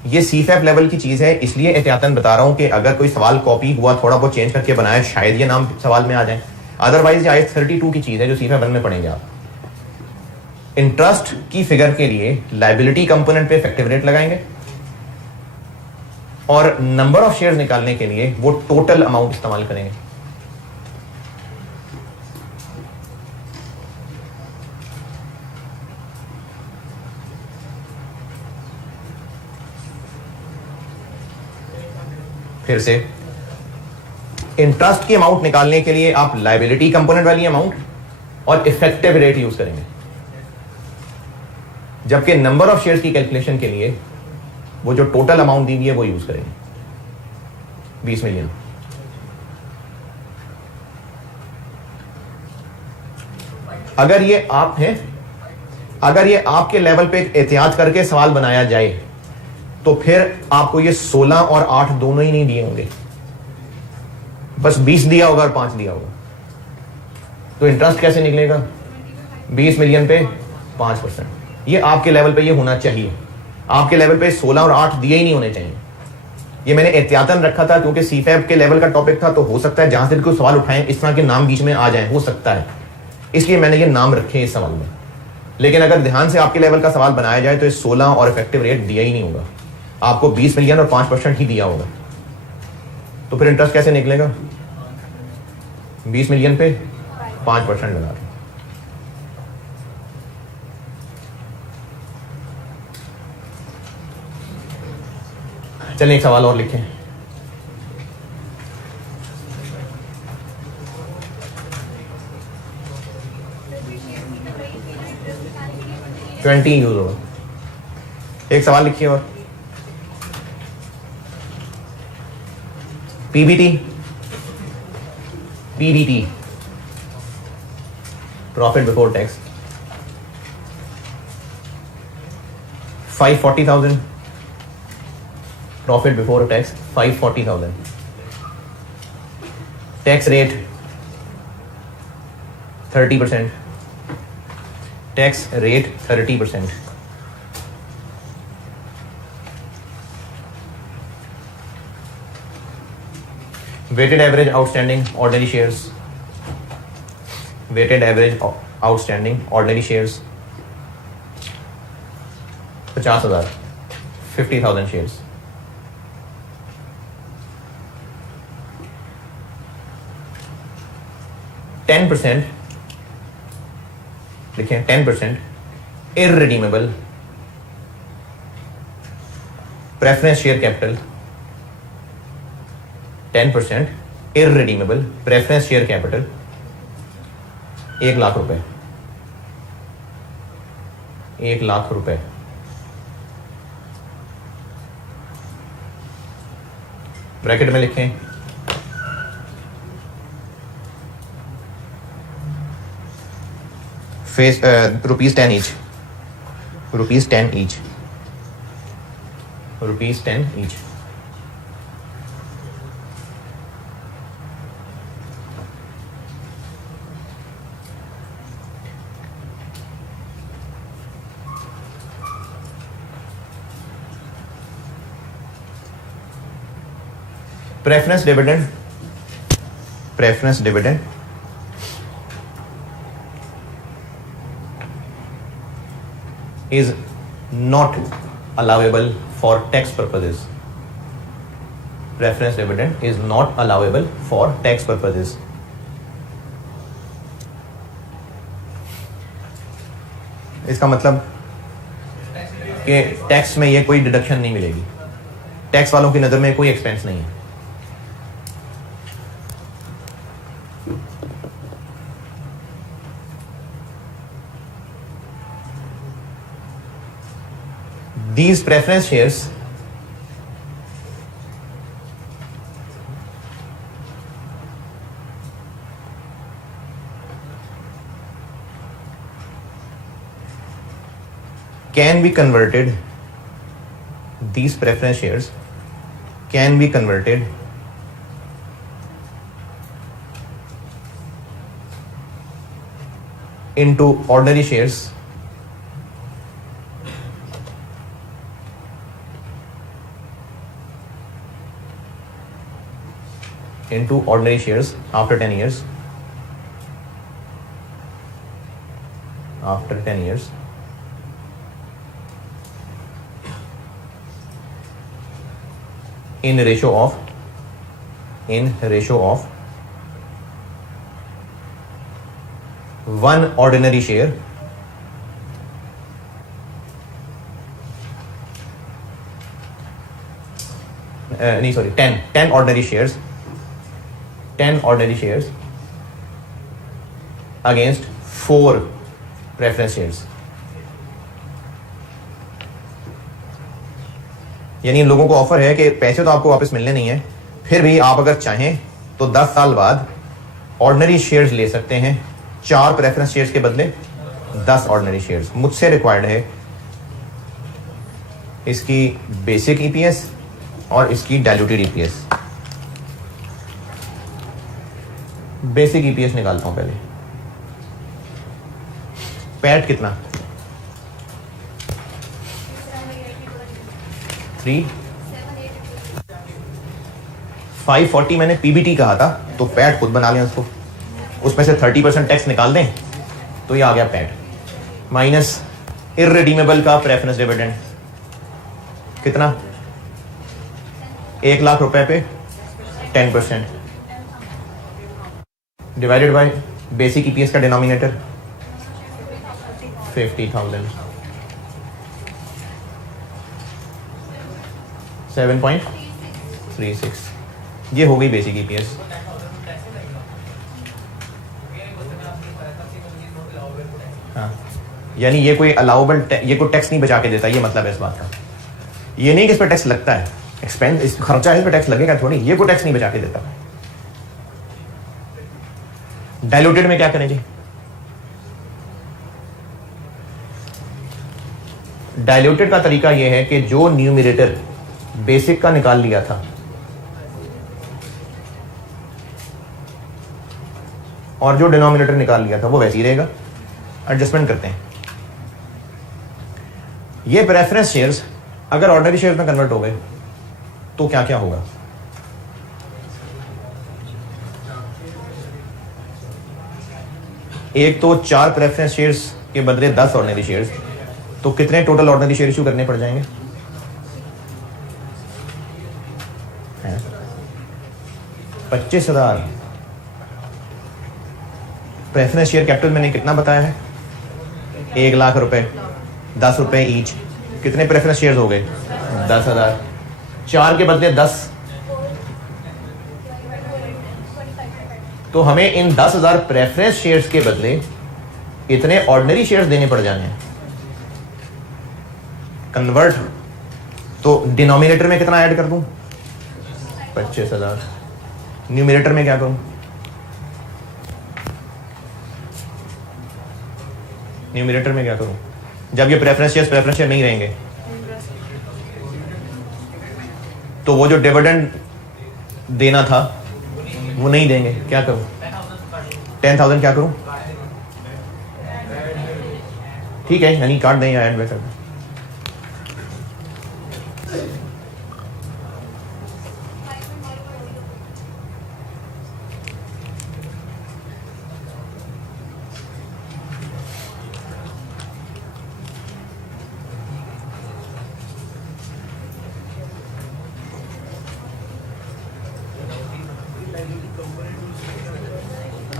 ये सीफैप लेवल की चीज है, इसलिए एहतियातन बता रहा हूं कि अगर कोई सवाल कॉपी हुआ, थोड़ा बहुत चेंज करके बनाया, शायद ये नाम सवाल में आ जाए। अदरवाइज ये I32 की चीज है जो सीफैप 1 में पढ़ेंगे आप। इंटरेस्ट की फिगर के लिए लायबिलिटी कंपोनेंट पे इफेक्टिव रेट लगाएंगे, और नंबर ऑफ शेयर्स निकालने के लिए वो टोटल अमाउंट इस्तेमाल करेंगे। फिर से इंटरेस्ट की अमाउंट निकालने के लिए आप लायबिलिटी कंपोनेंट वाली अमाउंट और इफेक्टिव रेट यूज करेंगे, जबकि नंबर ऑफ शेयर्स की कैलकुलेशन के लिए वो जो टोटल अमाउंट दी हुई है वो यूज करेंगे, 20 मिलियन। अगर ये आप हैं, अगर ये आपके लेवल पे एहतियात करके सवाल बनाया जाए तो फिर आपको ये 16 और 8 दोनों ही नहीं दिए होंगे, बस 20 दिया होगा और 5 दिया होगा। तो इंटरेस्ट कैसे निकलेगा? 20 मिलियन पे 5%। ये आपके लेवल पे ये होना चाहिए। आपके लेवल पे 16 और 8 दिए ही नहीं होने चाहिए। ये मैंने एहतियातन रखा था क्योंकि सीफैब के लेवल का टॉपिक था, तो हो सकता है जहां से भी कोई सवाल उठाएं इस तरह के नाम बीच में आ जाए, हो सकता है, इसलिए मैंने ये नाम रखे इस सवाल में। लेकिन अगर ध्यान से आपके लेवल का सवाल बनाया जाए तो 16 और इफेक्टिव रेट दिया ही नहीं होगा, आपको 20 मिलियन और 5% ही दिया होगा। तो फिर इंटरेस्ट कैसे निकलेगा? 20 मिलियन पे 5% लगा। चलिए एक सवाल और लिखें। ट्वेंटी यूज होगा। एक सवाल लिखिए और PBT, PBT profit before tax 540,000, profit before tax 540,000, tax rate 30%, tax rate 30%, weighted average outstanding ordinary shares, weighted average outstanding ordinary shares 50,000, 50,000 shares, %, लिखें 10% irredeemable preference share capital, 10% irredeemable preference share capital 1 lakh रुपए, 1 लाख रुपए। Bracket में लिखें face ₹10 each, ₹10 each, ₹10 each। preference dividend is not allowable for tax purposes. Preference dividend is not allowable for tax purposes. इसका मतलब कि tax में ये कोई डिडक्शन नहीं मिलेगी, टैक्स वालों की नजर में कोई एक्सपेंस नहीं है। These preference shares can be converted, these preference shares can be converted into ordinary shares after 10 years. After 10 years, in ratio of 1 ordinary share नहीं sorry 10 ordinary shares against 4 preference shares. यानी इन लोगों को offer है कि पैसे तो आपको वापस मिलने नहीं है, फिर भी आप अगर चाहें तो 10 साल बाद ऑर्डिनरी शेयर्स ले सकते हैं, 4 प्रेफरेंस शेयर्स के बदले 10 ऑर्डिनरी शेयर्स. मुझसे रिक्वायर्ड है इसकी बेसिक ईपीएस और इसकी डाइल्यूटेड ईपीएस. बेसिक ईपीएस निकालता हूं पहले. पैट कितना 540 मैंने पीबीटी कहा था, तो पैट खुद बना लें उसको. उसमें से 30% टैक्स निकाल दें तो ये आ गया पैट. माइनस इररिडीमेबल का प्रेफरेंस डिविडेंड कितना 1 लाख रुपए पे 10% डिवाइडेड बाय बेसिक ईपीएस का डिनोमिनेटर 50,000. 7.36 ये हो गई बेसिक ईपीएस. हाँ, यानी ये कोई अलाउबल ये कोई टैक्स नहीं बचा के देता, ये मतलब है इस बात का. ये नहीं कि इस पर टैक्स लगता है, एक्सपेंस इस खर्चा है, इस पर टैक्स लगेगा थोड़ी, ये कोई टैक्स नहीं बचा के देता. डाइल्यूटेड में क्या करें जी? डाइल्यूटेड का तरीका यह है कि जो न्यूमरेटर बेसिक का निकाल लिया था और जो डिनोमिनेटर निकाल लिया था वो वैसे ही रहेगा. एडजस्टमेंट करते हैं. ये प्रेफरेंस शेयर्स अगर ऑर्डिनरी शेयर्स में कन्वर्ट हो गए तो क्या क्या होगा? एक तो 4 प्रेफरेंस शेयर्स के बदले 10 ऑर्डिनरी शेयर्स, तो कितने टोटल ऑर्डिनरी शेयर इशू करने पड़ जाएंगे? 25,000. प्रेफरेंस शेयर कैपिटल मैंने कितना बताया है? 1 लाख रुपए, 10 रुपए ईच. कितने प्रेफरेंस शेयर्स हो गए? 10,000. 4 के बदले 10, तो हमें इन 10,000 प्रेफरेंस शेयर्स के बदले इतने ऑर्डिनरी शेयर्स देने पड़ जाने हैं. कन्वर्ट तो डिनोमिनेटर में कितना ऐड कर दूं? 25,000. न्यूमरेटर में क्या करूं? न्यूमरेटर में क्या करूं जब ये प्रेफरेंस शेयर नहीं रहेंगे? तो वो जो डिविडेंड देना था वो नहीं देंगे, क्या करूं? 10,000 क्या करूं? ठीक है, यानी काट दें या ऐड कर दें.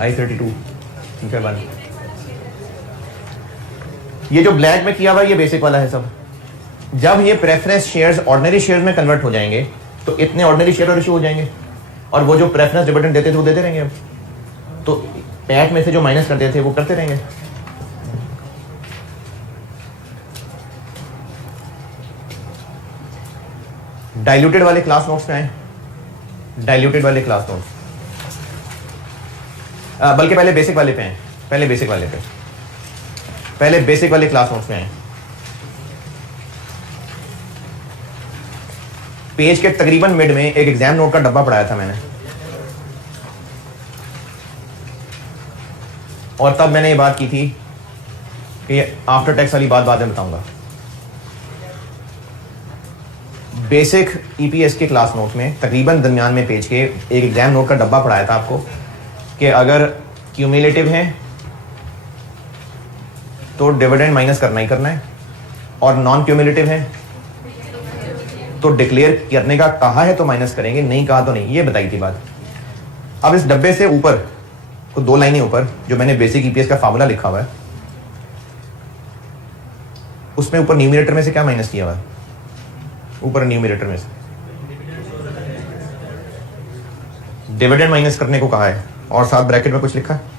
I32 ठीक है बन. ये जो ब्लैक में किया हुआ ये बेसिक वाला है सब. जब ये प्रेफरेंस शेयर्स ऑर्डिनरी शेयर्स में कन्वर्ट हो जाएंगे तो इतने ऑर्डिनरी शेयर इशू हो जाएंगे, और वो जो प्रेफरेंस डिविडेंड देते थे वो देते रहेंगे. अब तो पैट में से जो माइनस करते थे वो करते रहेंगे. डाइल्यूटेड वाले क्लास नोट्स में आए. डाइल्यूटेड वाले क्लास नोट्स बल्कि पहले बेसिक वाले पे हैं. पहले बेसिक वाले क्लास नोट्स में आए. पेज के तकरीबन मिड में एक एग्जाम नोट का डब्बा पढ़ाया था मैंने, और तब मैंने ये बात की थी कि आफ्टर टैक्स वाली बात बाद में बताऊंगा. बेसिक ईपीएस के क्लास नोट में तकरीबन दरमियान में पेज के एक एग्जाम नोट का डब्बा पढ़ाया था आपको कि अगर क्यूमुलेटिव है तो डिविडेंड माइनस करना ही करना है, और नॉन क्यूमुलेटिव है तो डिक्लेयर करने का कहा है तो माइनस करेंगे, नहीं कहा तो नहीं, ये बताई थी बात। अब इस डब्बे से ऊपर तो 2 लाइनें ऊपर जो मैंने बेसिक ईपीएस का फार्मूला लिखा हुआ है, उसमें ऊपर न्यूमरेटर में से क्या माइनस किया हुआ है? ऊपर न्यूमरेटर में से डिविडेंड माइनस करने को कहा है, और साथ ब्रैकेट में कुछ लिखा है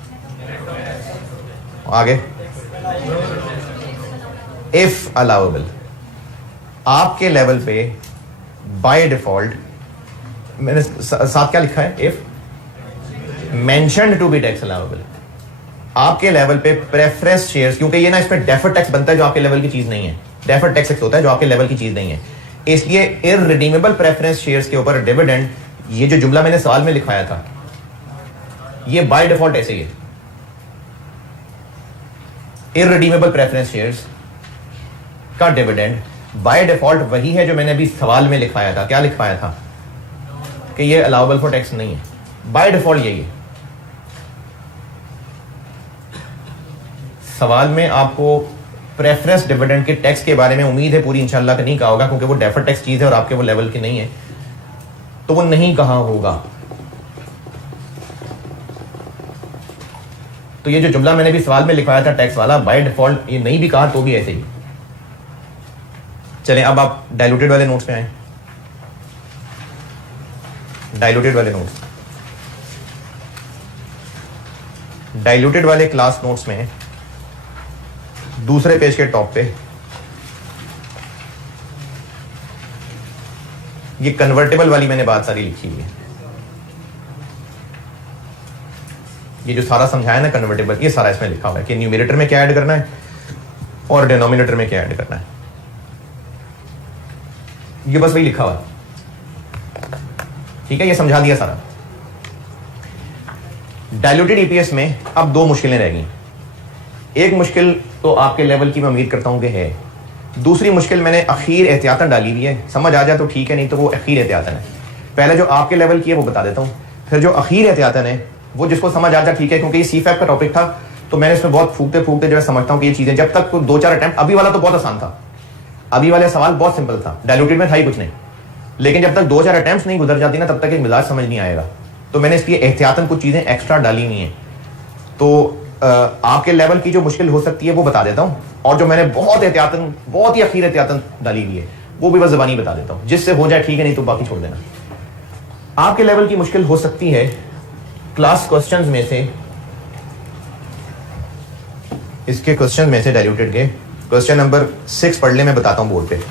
आगे, इफ अलाउएबल। आपके लेवल पे बाय डिफॉल्ट मैंने साथ क्या लिखा है? If mentioned to be tax allowable. आपके लेवल पे प्रेफरेंस शेयर्स, क्योंकि ये ना इसमें डेफर्ड टैक्स बनता है जो आपके लेवल की चीज नहीं है, डेफर्ड टैक्स होता है जो आपके लेवल की चीज नहीं है, इसलिए इररिडीमेबल प्रेफरेंस शेयर्स के ऊपर डिविडेंड, ये जो जुमला मैंने सवाल में लिखाया था, ये बाय डिफॉल्ट ऐसे ही है। इररिडीमेबल प्रेफरेंस शेयर्स का डिविडेंड बाय डिफॉल्ट वही है जो मैंने अभी सवाल में लिखवाया था। क्या लिखवाया था? कि ये अलाउबल फॉर टैक्स नहीं है, बाय डिफॉल्ट यही है। सवाल में आपको प्रेफरेंस डिविडेंड के टैक्स के बारे में उम्मीद है पूरी इंशाल्लाह नहीं कहा होगा, क्योंकि वो डेफर्ड टैक्स चीज है और आपके वो लेवल की नहीं है, तो वो नहीं कहा होगा। तो ये जो जुमला मैंने भी सवाल में लिखवाया था टैक्स वाला, बाय डिफॉल्ट ये नहीं भी कहा तो भी ऐसे ही। चलें अब आप डाइल्यूटेड वाले नोट्स में आए। डाइल्यूटेड वाले नोट्स, डाइल्यूटेड वाले क्लास नोट्स में दूसरे पेज के टॉप पे ये कन्वर्टेबल वाली मैंने बात सारी लिखी हुई है। ये जो सारा समझाया ना कन्वर्टेबल, ये सारा इसमें लिखा हुआ है कि न्यूमरेटर में क्या ऐड करना है और डिनोमिनेटर में क्या ऐड करना है। ये बस वही लिखा हुआ है, ठीक है, ये समझा दिया सारा। डाइल्यूटेड ईपीएस में अब 2 मुश्किलें रह गई। एक मुश्किल तो आपके लेवल की मैं उम्मीद करता हूं कि है, दूसरी मुश्किल मैंने अखीर एहतियातन डाली हुई है, समझ आ जाए तो ठीक है, नहीं तो वो अखीर एहतियातन है। पहले जो आपके लेवल की है वो बता देता हूं, फिर जो अखीर एहतियातन है वो जिसको समझ आ जाए ठीक है, क्योंकि ये सीफैप का टॉपिक था तो मैंने इसमें बहुत फूकते फूकते जो है समझता हूं कि ये चीजें जब तक 2-4 अटेम्प्ट, अभी वाला तो बहुत आसान था, अभी वाले सवाल बहुत सिंपल था, डाइल्यूटेड में था ही कुछ नहीं, लेकिन जब तक 2-4 अटेम्प्ट नहीं गुजर जाती ना तब तक एक मिजाज समझ नहीं आएगा। तो मैंने इसलिए एहतियातन कुछ चीजें एक्स्ट्रा डाली हुई हैं। तो आपके लेवल की जो मुश्किल हो सकती है वो बता देता हूं, और जो मैंने बहुत एहतियातन, बहुत ही अखीर एहतियातन डाली हुई है वो भी बस ज़बानी बता देता हूं, जिससे हो जाए ठीक है, नहीं तो बाकी छोड़ देना। आपके लेवल की मुश्किल हो सकती है क्लास क्वेश्चंस में से, इसके क्वेश्चन में से डाइल्यूटेड के क्वेश्चन नंबर 6 पढ़ ले, मैं बताता हूं बोर्ड पे।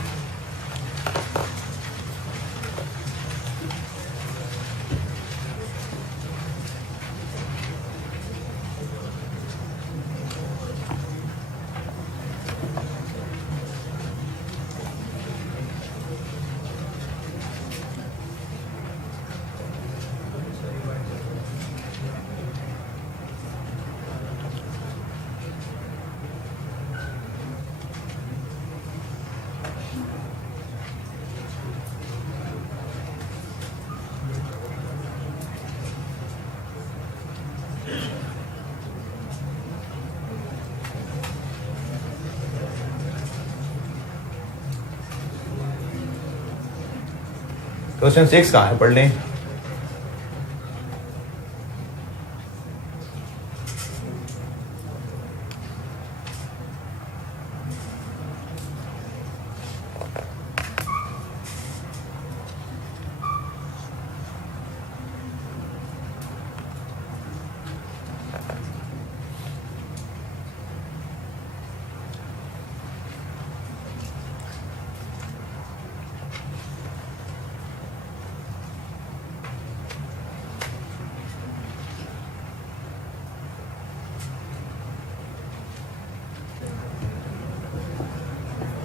क्वेश्चन 6 कहाँ है, पढ़ लें।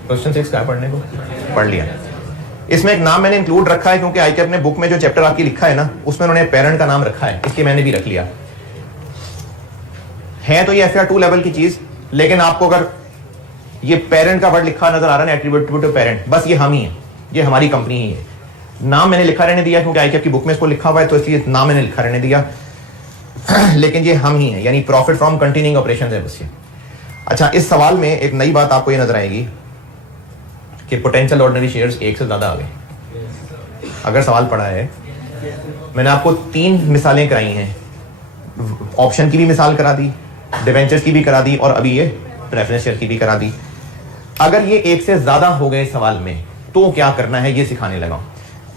क्वेश्चन 6 का पढ़ने को पढ़ लिया। इसमें एक नाम मैंने इंक्लूड रखा है क्योंकि आईकेप ने बुक में जो चैप्टर आपकी लिखा है ना उसमें उन्होंने पेरेंट का नाम रखा है, इसलिए मैंने भी रख लिया है। तो ये FR2 लेवल की चीज, लेकिन आपको अगर ये पेरेंट का वर्ड लिखा नजर आ रहा है, एट्रीब्यूट टू पेरेंट, बस ये हम ही है, ये हमारी कंपनी ही है। नाम मैंने लिखा रहने दिया क्योंकि आईकेप की बुक में इसको लिखा हुआ है, तो इसलिए नाम मैंने लिखा रहने दिया लेकिन ये हम ही है, यानी प्रॉफिट फ्रॉम कंटिन्यूइंग ऑपरेशंस है बस ये। अच्छा, इस सवाल में एक नई बात आपको ये नजर आएगी कि पोटेंशियल ऑर्डिनरी शेयर्स 1 से ज्यादा आ गए। अगर सवाल पड़ा है, मैंने आपको 3 मिसालें कराई हैं, ऑप्शन की भी मिसाल करा दी, डिवेंचर्स की भी करा दी, और अभी ये प्रेफरेंस शेयर की भी करा दी। अगर ये एक से ज्यादा हो गए सवाल में तो क्या करना है ये सिखाने लगा।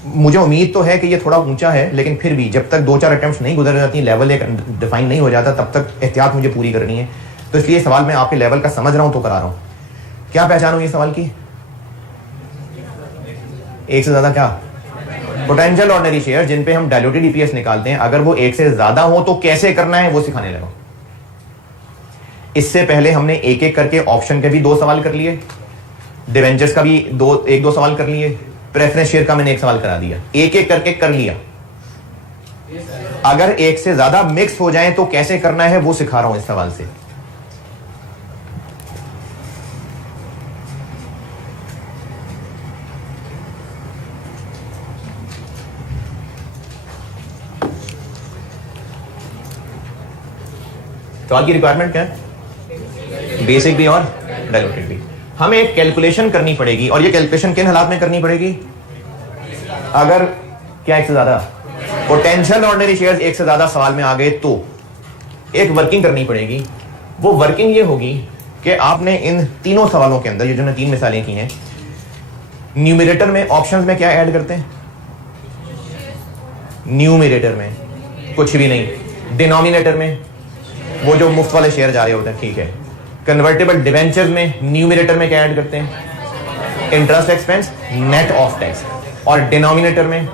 मुझे उम्मीद तो है कि ये थोड़ा ऊंचा है, लेकिन फिर भी जब तक 2-4 अटेम्प्ट्स नहीं गुजर जाती, लेवल एक डिफाइन नहीं हो जाता, तब तक एहतियात मुझे पूरी करनी है। तो इसलिए सवाल मैं आपके लेवल का समझ रहा हूं तो करा रहा हूं। क्या पहचान हुई सवाल की? एक से ज्यादा क्या? पोटेंशियल ऑर्डिनरी शेयर जिन पे हम डायल्यूटेड ईपीएस निकालते हैं, अगर वो एक से ज्यादा हो तो कैसे करना है वो सिखाने लगा। इससे पहले हमने एक एक करके ऑप्शन के भी 2 सवाल कर लिए, डिवेंचर्स का भी 1-2 सवाल कर लिए, प्रेफरेंस शेयर का मैंने 1 सवाल करा दिया, एक एक करके कर लिया। अगर एक से ज्यादा मिक्स हो जाए तो कैसे करना है वो सिखा रहा हूं इस सवाल से। सवाल की रिक्वायरमेंट क्या है? बेसिक भी और डायल्यूटेड भी। हमें एक कैलकुलेशन करनी पड़ेगी, और ये कैलकुलेशन किन हालात में करनी पड़ेगी? अगर क्या एक से ज्यादा पोटेंशियल ऑर्डिनरी शेयर्स एक से ज्यादा सवाल में आ गए तो एक वर्किंग करनी पड़ेगी। वो वर्किंग ये होगी कि आपने इन तीनों सवालों के अंदर, ये जो 3 मिसालें की हैं, न्यूमरेटर में ऑप्शंस में क्या ऐड करते हैं? न्यूमरेटर में कुछ भी नहीं, डिनोमिनेटर में वो जो मुफ्त वाले शेयर जा रहे होते हैं, ठीक है। कन्वर्टेबल डिवेंचर्स में न्यूमरेटर में क्या ऐड करते हैं? Interest expense net of tax, और डिनोमिनेटर में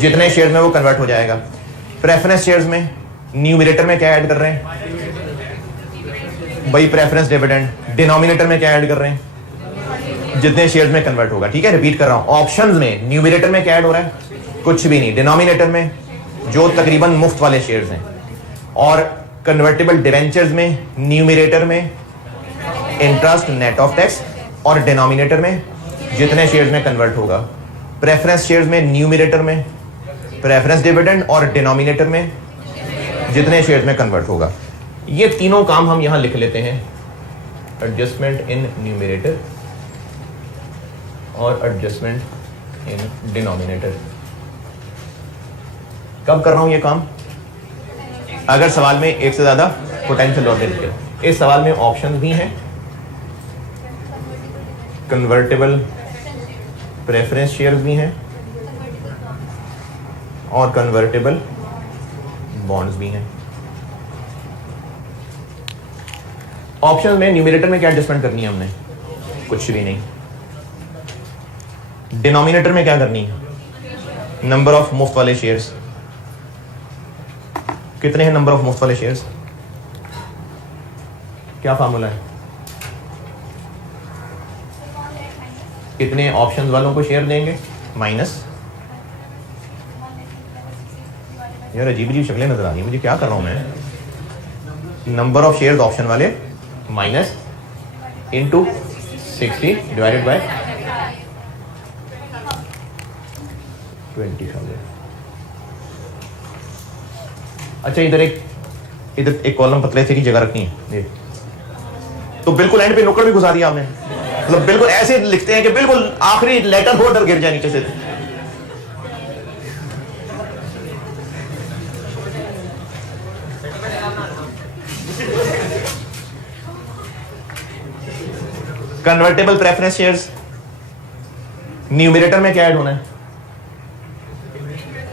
जितने शेयर में वो कन्वर्ट हो जाएगा। प्रेफरेंस शेयर्स में न्यूमरेटर में क्या ऐड कर रहे हैं भाई? Preference dividend. डिनोमिनेटर में क्या ऐड कर रहे हैं? जितने शेयर्स में कन्वर्ट होगा, ठीक है। रिपीट कर रहा हूं, ऑप्शंस में न्यूमरेटर में क्या ऐड हो रहा है? कुछ भी नहीं। डिनोमिनेटर में जो तकरीबन मुफ्त वाले शेयर्स हैं, और कन्वर्टेबल डिवेंचर्स में न्यूमरेटर में इंटरेस्ट नेट ऑफ टैक्स, और डिनोमिनेटर में जितने शेयर्स में कन्वर्ट होगा। प्रेफरेंस शेयर्स में न्यूमरेटर में प्रेफरेंस डिविडेंड, और डिनोमिनेटर में जितने शेयर्स में कन्वर्ट होगा। ये तीनों काम हम यहां लिख लेते हैं, एडजस्टमेंट इन न्यूमरेटर और एडजस्टमेंट इन डिनोमिनेटर। कब कर रहा हूं ये काम? अगर सवाल में एक से ज्यादा पोटेंशियल ऑर्डिनरी। इस सवाल में ऑप्शन भी हैं, कन्वर्टेबल प्रेफरेंस शेयर्स भी हैं, और कन्वर्टेबल बॉन्ड्स भी हैं। ऑप्शन में न्यूमरेटर में क्या एडजस्टमेंट करनी है हमने? कुछ भी नहीं। डिनोमिनेटर में क्या करनी है? नंबर ऑफ मुफ्त वाले शेयर्स। कितने हैं नंबर ऑफ मुफ्त वाले शेयर्स? क्या फार्मूला है? कितने ऑप्शंस वालों को शेयर देंगे माइनस, यार अजीब अजीब शक्लें नजर आ रही है मुझे, क्या कर रहा हूं मैं? नंबर ऑफ शेयर्स ऑप्शन वाले माइनस इनटू 60 डिवाइडेड बाय 20,000। अच्छा, इधर एक कॉलम पतले से की जगह रखनी है ये, तो बिल्कुल एंड पे नुक्कड़ भी घुसा दिया आपने। मतलब बिल्कुल ऐसे लिखते हैं कि बिल्कुल आखिरी लेटर हो डर गिर जाए नीचे से। कन्वर्टेबल प्रेफरेंस शेयर्स, न्यूमरेटर में क्या ऐड होना है?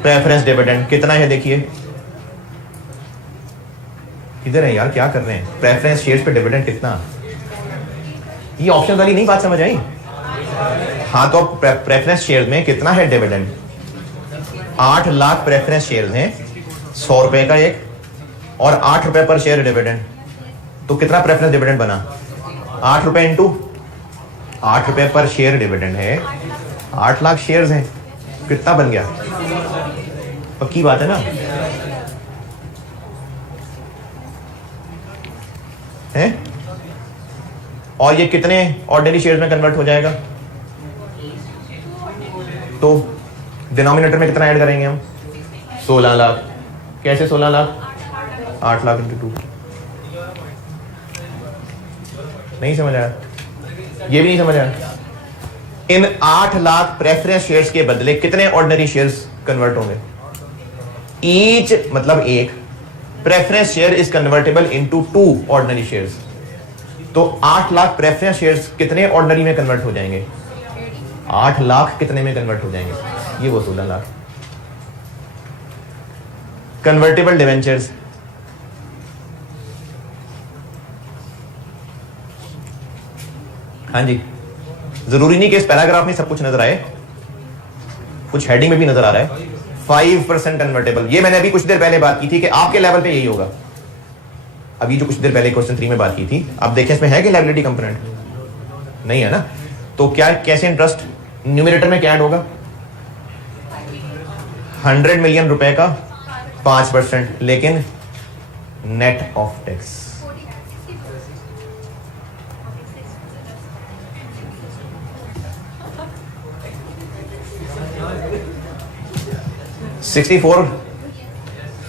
Preference dividend. कितना है देखिए, इधर है यार, क्या कर रहे हैं? प्रेफरेंस शेयर्स पे डिविडेंड कितना? ये ऑप्शन वाली नहीं बात समझ आई? हाँ, तो प्रेफरेंस शेयर्स में कितना है डिविडेंड? 8 लाख प्रेफरेंस शेयर्स हैं, 100 रुपए का एक, और 8 रुपए पर शेयर डिविडेंड। तो कितना प्रेफरेंस डिविडेंड बना? 8 रुपए इंटू 8 रुपए पर शेयर डिविडेंड है, 8 लाख शेयर्स हैं, कितना बन गया? पक्की बात है ना? है? और ये कितने ऑर्डिनरी शेयर्स में कन्वर्ट हो जाएगा? तो डिनोमिनेटर में कितना ऐड करेंगे हम? 16 लाख। कैसे 16 लाख? 8 लाख इंटू 2। नहीं समझ आया? ये भी नहीं समझ आया? इन 8 लाख प्रेफरेंस शेयर्स के बदले कितने ऑर्डिनरी शेयर्स कन्वर्ट होंगे? ईच मतलब एक preference share is convertible into 2 ordinary shares. तो 8 लाख प्रेफरेंस शेयर्स कितने ऑर्डिनरी में कन्वर्ट हो जाएंगे? 8 लाख कितने में कन्वर्ट हो जाएंगे? ये वो 16 लाख। कन्वर्टेबल डिवेंचर्स, हाँ जी, जरूरी नहीं कि इस पैराग्राफ में सब कुछ नजर आए, कुछ हेडिंग में भी नजर आ रहा है। 5% कन्वर्टेबल, ये मैंने अभी कुछ देर पहले बात की थी कि आपके लेवल पे यही होगा। अभी जो कुछ देर पहले क्वेश्चन 3 में बात की थी, आप देखें इसमें है कि लायबिलिटी कंपोनेंट नहीं है ना? तो क्या कैसे इंटरेस्ट न्यूमरेटर में क्या ऐड होगा? 100 मिलियन रुपए का 5%, लेकिन नेट ऑफ टैक्स।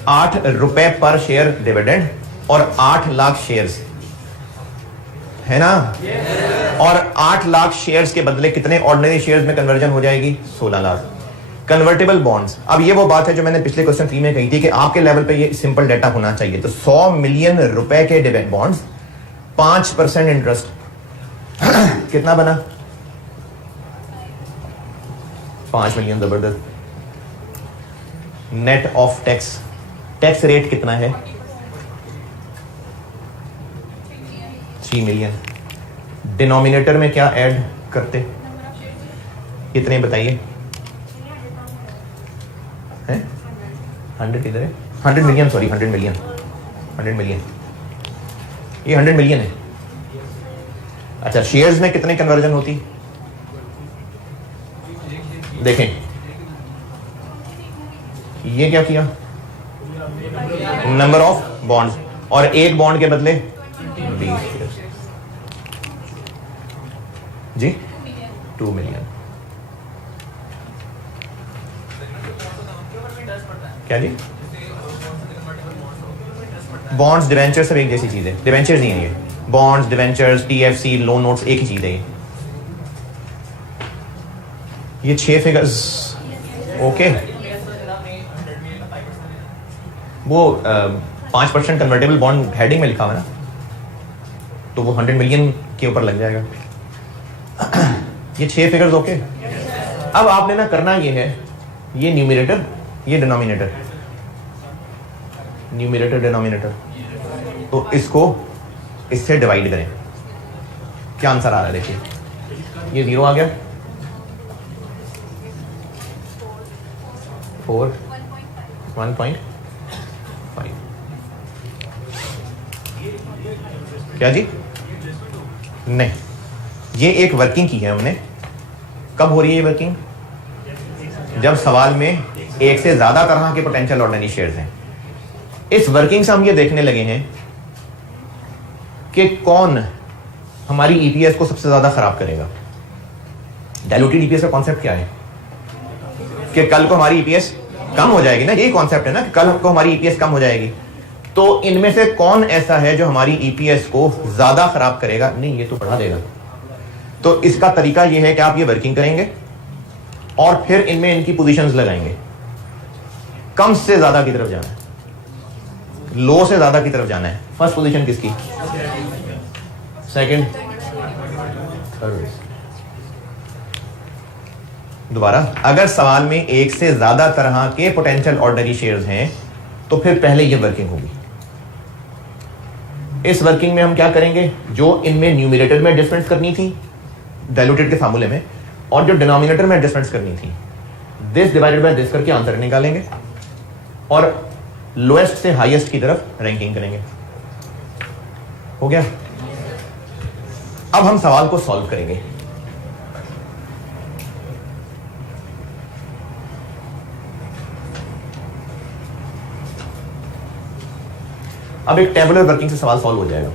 ₹8 पर शेयर डिविडेंड और 8 लाख शेयर्स है ना? और 8 लाख शेयर्स के बदले कितने ऑर्डिनरी शेयर्स में कन्वर्जन हो जाएगी? 16 लाख। कन्वर्टेबल बॉन्ड्स, अब ये वो बात है जो मैंने पिछले क्वेश्चन 3 में कही थी कि आपके लेवल पे ये सिंपल डेटा होना चाहिए। तो 100 मिलियन रुपए के डिवेंड बॉन्ड्स, 5% इंटरेस्ट, कितना बना? 5 मिलियन। जबरदस्त। Net of tax, tax rate कितना है? 3 मिलियन। डिनोमिनेटर में क्या ऐड करते? कितने बताइए? 100 किधर है? 100 मिलियन, सॉरी 100 मिलियन, 100 मिलियन, ये 100 मिलियन है। अच्छा, शेयर्स में कितने कन्वर्जन होती? देखें, ये क्या किया? नंबर ऑफ बॉन्ड्स, और एक बॉन्ड के बदले 20 शेयर्स जी, 2 मिलियन। क्या जी? बॉन्ड्स डिवेंचर्स सब एक जैसी चीज है। डिवेंचर्स नहीं है ये, bonds debentures TFC loan notes एक ही चीज है। ये 6 फिगर्स ओके। वो 5% कन्वर्टेबल बॉन्ड हेडिंग में लिखा हुआ है ना, तो वो 100 मिलियन के ऊपर लग जाएगा। ये 6 फिगर्स ओके। अब आपने ना करना ये है, ये न्यूमरेटर, ये डिनोमिनेटर, न्यूमरेटर डिनोमिनेटर, तो इसको इससे डिवाइड करें। क्या आंसर आ रहा है? देखिए, ये 0 आ गया, 4 1.5। क्या जी? नहीं, ये एक वर्किंग की है हमने। कब हो रही है ये वर्किंग? जब सवाल में एक से ज्यादा तरह के पोटेंशियल ऑर्डिनरी शेयर्स हैं। इस वर्किंग से हम ये देखने लगे हैं कि कौन हमारी ईपीएस को सबसे ज्यादा खराब करेगा। डाइल्यूटेड ईपीएस का कॉन्सेप्ट क्या है? कि कल को हमारी ईपीएस कम हो जाएगी ना, यही कॉन्सेप्ट है ना, कि कल को हमारी ईपीएस कम हो जाएगी। तो इनमें से कौन ऐसा है जो हमारी ईपीएस को ज्यादा खराब करेगा? नहीं, ये तो बढ़ा देगा। तो इसका तरीका यह है कि आप ये वर्किंग करेंगे और फिर इनमें इनकी पोजीशंस लगाएंगे। कम से ज्यादा की तरफ जाना है, लो से ज्यादा की तरफ जाना है। फर्स्ट पोजीशन किसकी? Second, third. दोबारा, अगर सवाल में एक से ज्यादा तरह के पोटेंशियल ऑर्डिनरी शेयर्स हैं तो फिर पहले ये वर्किंग होगी। इस वर्किंग में हम क्या करेंगे? जो इनमें न्यूमरेटर में एडजस्टमेंट्स करनी थी डाइल्यूटेड के फार्मूले में, और जो डिनोमिनेटर में एडजस्टमेंट्स करनी थी, दिस डिवाइडेड बाय दिस करके आंसर निकालेंगे और लोएस्ट से हाईएस्ट की तरफ रैंकिंग करेंगे। हो गया? अब हम सवाल को सॉल्व करेंगे। अब एक टेबुलर वर्किंग से सवाल सॉल्व हो जाएगा।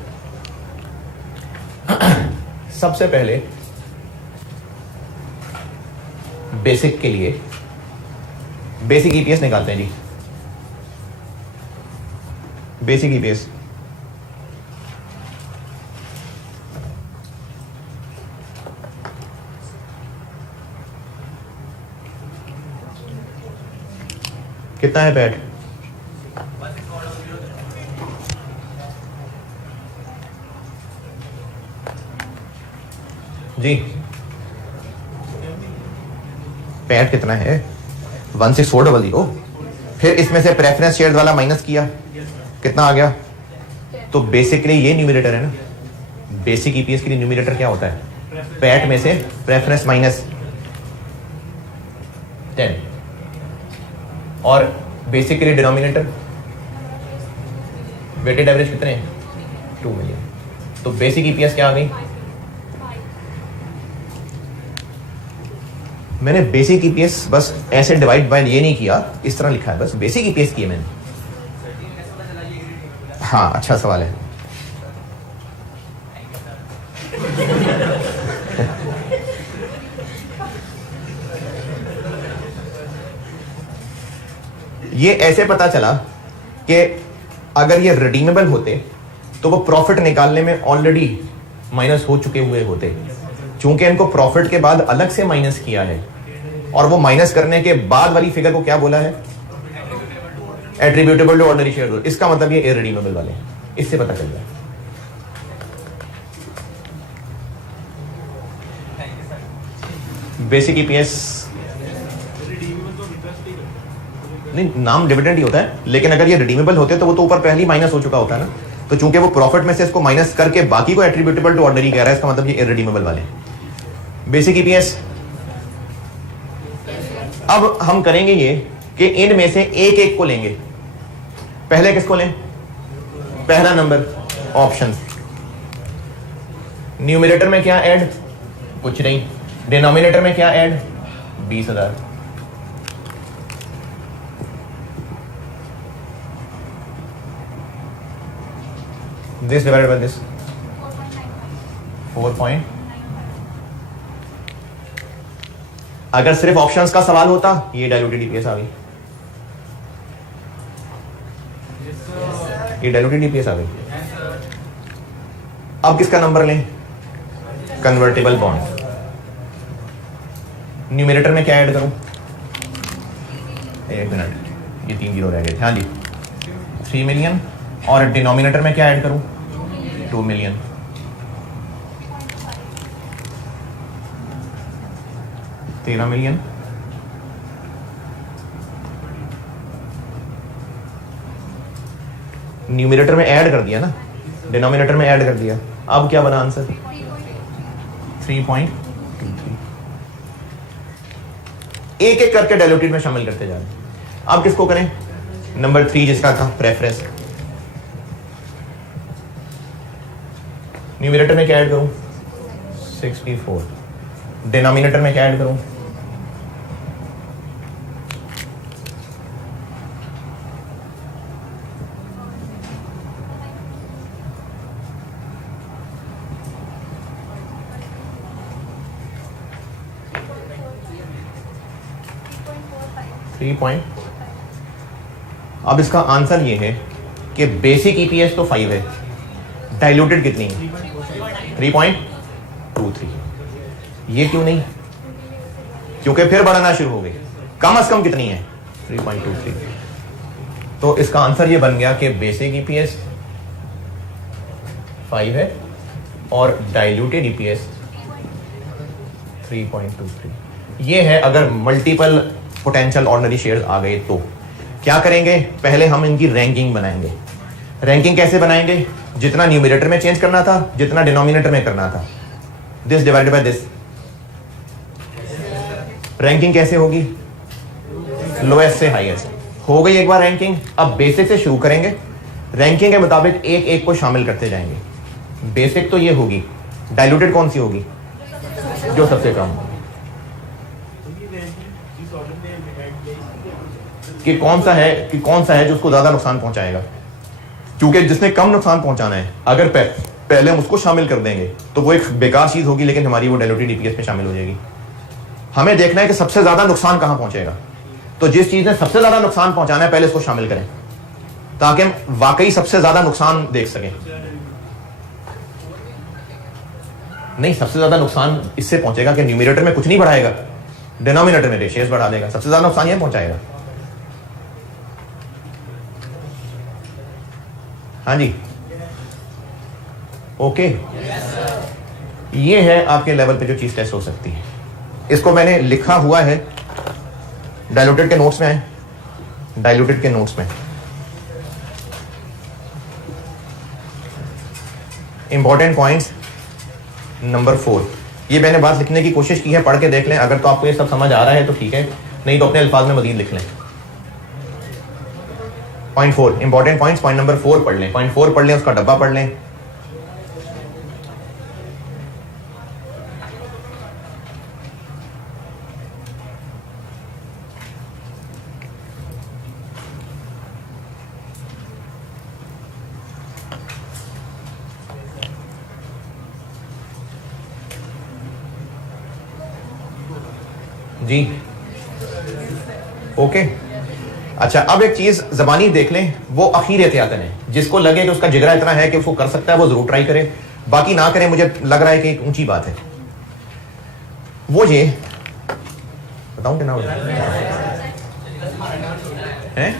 सबसे पहले बेसिक के लिए बेसिक ईपीएस निकालते हैं जी। बेसिक ईपीएस कितना है पैट? जी पैट कितना है? 16400। फिर इसमें से प्रेफरेंस शेयर वाला माइनस किया, कितना आ गया? तो बेसिकली ये न्यूमरेटर है ना, बेसिक ईपीएस के लिए न्यूमरेटर क्या होता है? पैट में से प्रेफरेंस माइनस 10 और बेसिक के लिए डिनोमिनेटर वेटेड एवरेज कितने हैं? 2 मिलियन। तो बेसिक ईपीएस क्या आ गई? मैंने बेसिक ईपीएस बस ऐसे डिवाइड बाय ये नहीं किया, इस तरह लिखा है, बस बेसिक ईपीएस किया मैंने। हाँ अच्छा सवाल है। ये ऐसे पता चला कि अगर ये रिडीमेबल होते तो वो प्रॉफिट निकालने में ऑलरेडी माइनस हो चुके हुए होते। चूंकि इनको प्रॉफिट के बाद अलग से माइनस किया है और वो माइनस करने के बाद वाली फिगर को क्या बोला है? Attributable to ordinary share. इसका मतलब ये इररिडीमेबल वाले हैं, इससे पता चल जाए। बेसिक ईपीएस नहीं, नाम डिविडेंड ही होता है, लेकिन अगर ये रिडीमेबल होते तो वो तो ऊपर पहले ही माइनस हो चुका होता है ना। तो चूंकि वो प्रॉफिट में से इसको माइनस करके बाकी को एट्रीब्यूटेबल टू ऑर्डिनरी कह रहा है, इसका मतलब ये इररिडीमेबल वाले हैं। बेसिक ईपीएस अब हम करेंगे ये कि इन में से एक एक को लेंगे। पहले किसको लें? पहला नंबर ऑप्शन। न्यूमरेटर में क्या ऐड? कुछ नहीं। डिनोमिनेटर में क्या add? 20,000। This divided by this 4. अगर सिर्फ ऑप्शंस का सवाल होता, ये डाइल्यूटेड ईपीएस आ गई, ये डाइल्यूटेड ईपीएस आ गई। अब किसका नंबर लें? Convertible bond. न्यूमरेटर में क्या ऐड करूं? एक मिनट, ये 3 जीरो रह गए थे। हाँ जी, 3 मिलियन। और डिनोमिनेटर में क्या ऐड करूं? 2 मिलियन। $13 मिलियन। न्यूमरेटर में ऐड कर दिया ना, डिनोमिनेटर में ऐड कर दिया। अब क्या बना आंसर? 3.23। एक एक करके डाइल्यूटेड में शामिल करते जा रहे हैं। अब किसको करें? नंबर 3 जिसका था प्रेफरेंस। न्यूमरेटर में क्या ऐड करूं? 64। डिनोमिनेटर में क्या ऐड करूं? 3. अब इसका आंसर ये है कि बेसिक ईपीएस तो 5 है, डाइल्यूटेड कितनी है? 3.23। ये क्यों नहीं? क्योंकि फिर बढ़ना शुरू हो गई। कम से कम कितनी है? 3.23। तो इसका आंसर ये बन गया कि बेसिक ईपीएस 5 है और डाइल्यूटेड ईपीएस 3.23। ये है अगर मल्टीपल पोटेंशियल ऑर्डिनरी शेयर्स आ गए तो क्या करेंगे? पहले हम इनकी रैंकिंग बनाएंगे। रैंकिंग कैसे बनाएंगे? जितना न्यूमरेटर में चेंज करना था, जितना डिनोमिनेटर में करना था, this divided by this. Ranking कैसे होगी? लोएस्ट से हाईएस्ट हो गई एक बार रैंकिंग। अब बेसिक से शुरू करेंगे, रैंकिंग के मुताबिक एक एक को शामिल करते जाएंगे। बेसिक तो ये होगी, डाइल्यूटेड कौन सी होगी? जो सबसे कम होगी। कि कौन सा है जो उसको ज्यादा नुकसान पहुंचाएगा, क्योंकि जिसने कम नुकसान पहुंचाना है अगर पहले हम उसको शामिल कर देंगे तो वो एक बेकार चीज होगी, लेकिन हमारी वो डाइल्यूटेड ईपीएस में शामिल हो जाएगी। हमें देखना है कि सबसे ज्यादा नुकसान कहां पहुंचेगा, तो जिस चीज ने सबसे ज्यादा नुकसान पहुंचाना है पहले इसको शामिल करें ताकि हम वाकई सबसे ज्यादा नुकसान देख सकें। नहीं, सबसे ज्यादा नुकसान इससे पहुंचेगा कि न्यूमरेटर में कुछ नहीं बढ़ाएगा, डिनोमिनेटर में रेशियोस बढ़ा देगा। सबसे ज्यादा नुकसान यह पहुंचाएगा। हाँ जी, ओके। ये है आपके लेवल पे जो चीज टेस्ट हो सकती है। इसको मैंने लिखा हुआ है, डायलूटेड के नोट्स में है, डायलूटेड के नोट्स में। इंपॉर्टेंट पॉइंट्स नंबर 4, ये मैंने बात लिखने की कोशिश की है, पढ़ के देख लें। अगर तो आपको ये सब समझ आ रहा है तो ठीक है, नहीं तो अपने अल्फाज में मजीद लिख लें। Point 4 important points, point number 4 पढ़ लें, पॉइंट 4 पढ़ लें, उसका डब्बा पढ़ लें। जी ओके। अच्छा, अब एक चीज जबानी देख लें, वो आखिर एहतियातन है। जिसको लगे कि उसका जिगरा इतना है कि उसको कर सकता है, वो जरूर ट्राई करे, बाकी ना करे। मुझे लग रहा है कि एक ऊंची बात है वो। ये बताऊं कि ना है?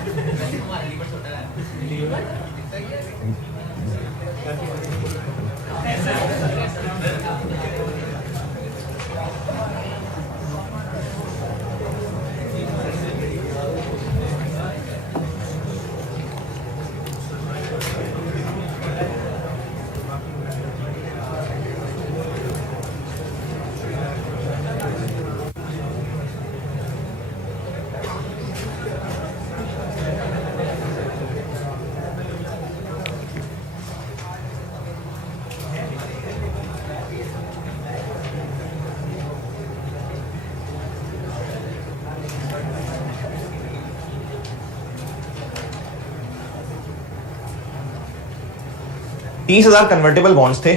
30,000 कन्वर्टेबल बॉन्ड्स थे